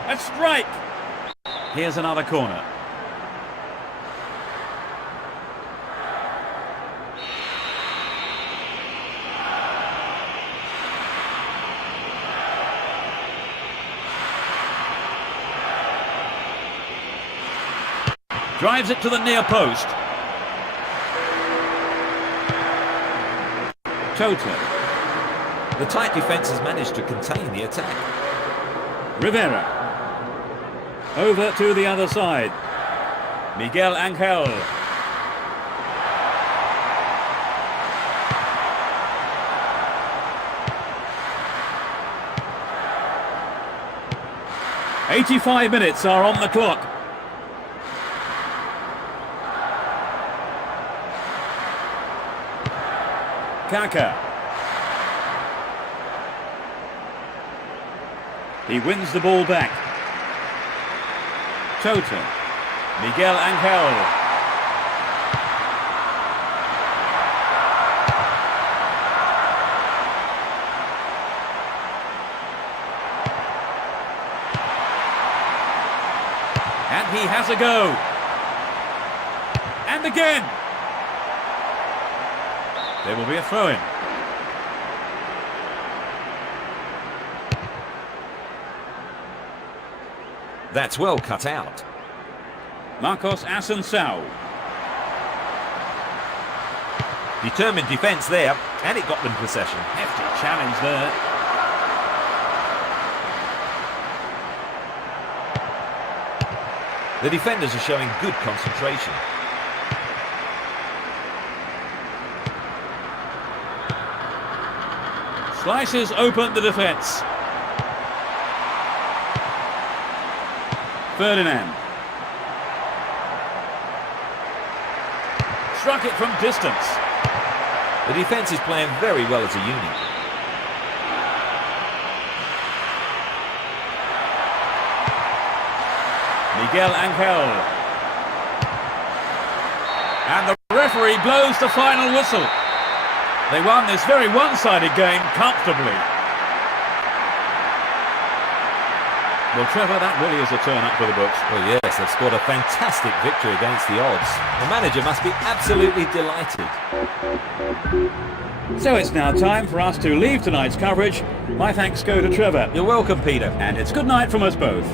A strike. Here's another corner. Drives it to the near post. Tota. The tight defence has managed to contain the attack. Rivera. Over to the other side. Miguel Angel. "85 minutes are on the clock. Kaka. He wins the ball back. Tota. Miguel Angel. And he has a go. And again. There will be a throw-in. That's well cut out. Marcos Assunção. Determined defence there, and it got them possession. Hefty challenge there. The defenders are showing good concentration. Slices open the defence. Ferdinand. Struck it from distance. The defence is playing very well as a unit. Miguel Angel. And the referee blows the final whistle. They won this very one-sided game comfortably. Well, Trevor, that really is a turn-up for the books. Well, yes, they've scored a fantastic victory against the odds. The manager must be absolutely delighted. So it's now time for us to leave tonight's coverage. My thanks go to Trevor. You're welcome, Peter. And it's good night from us both.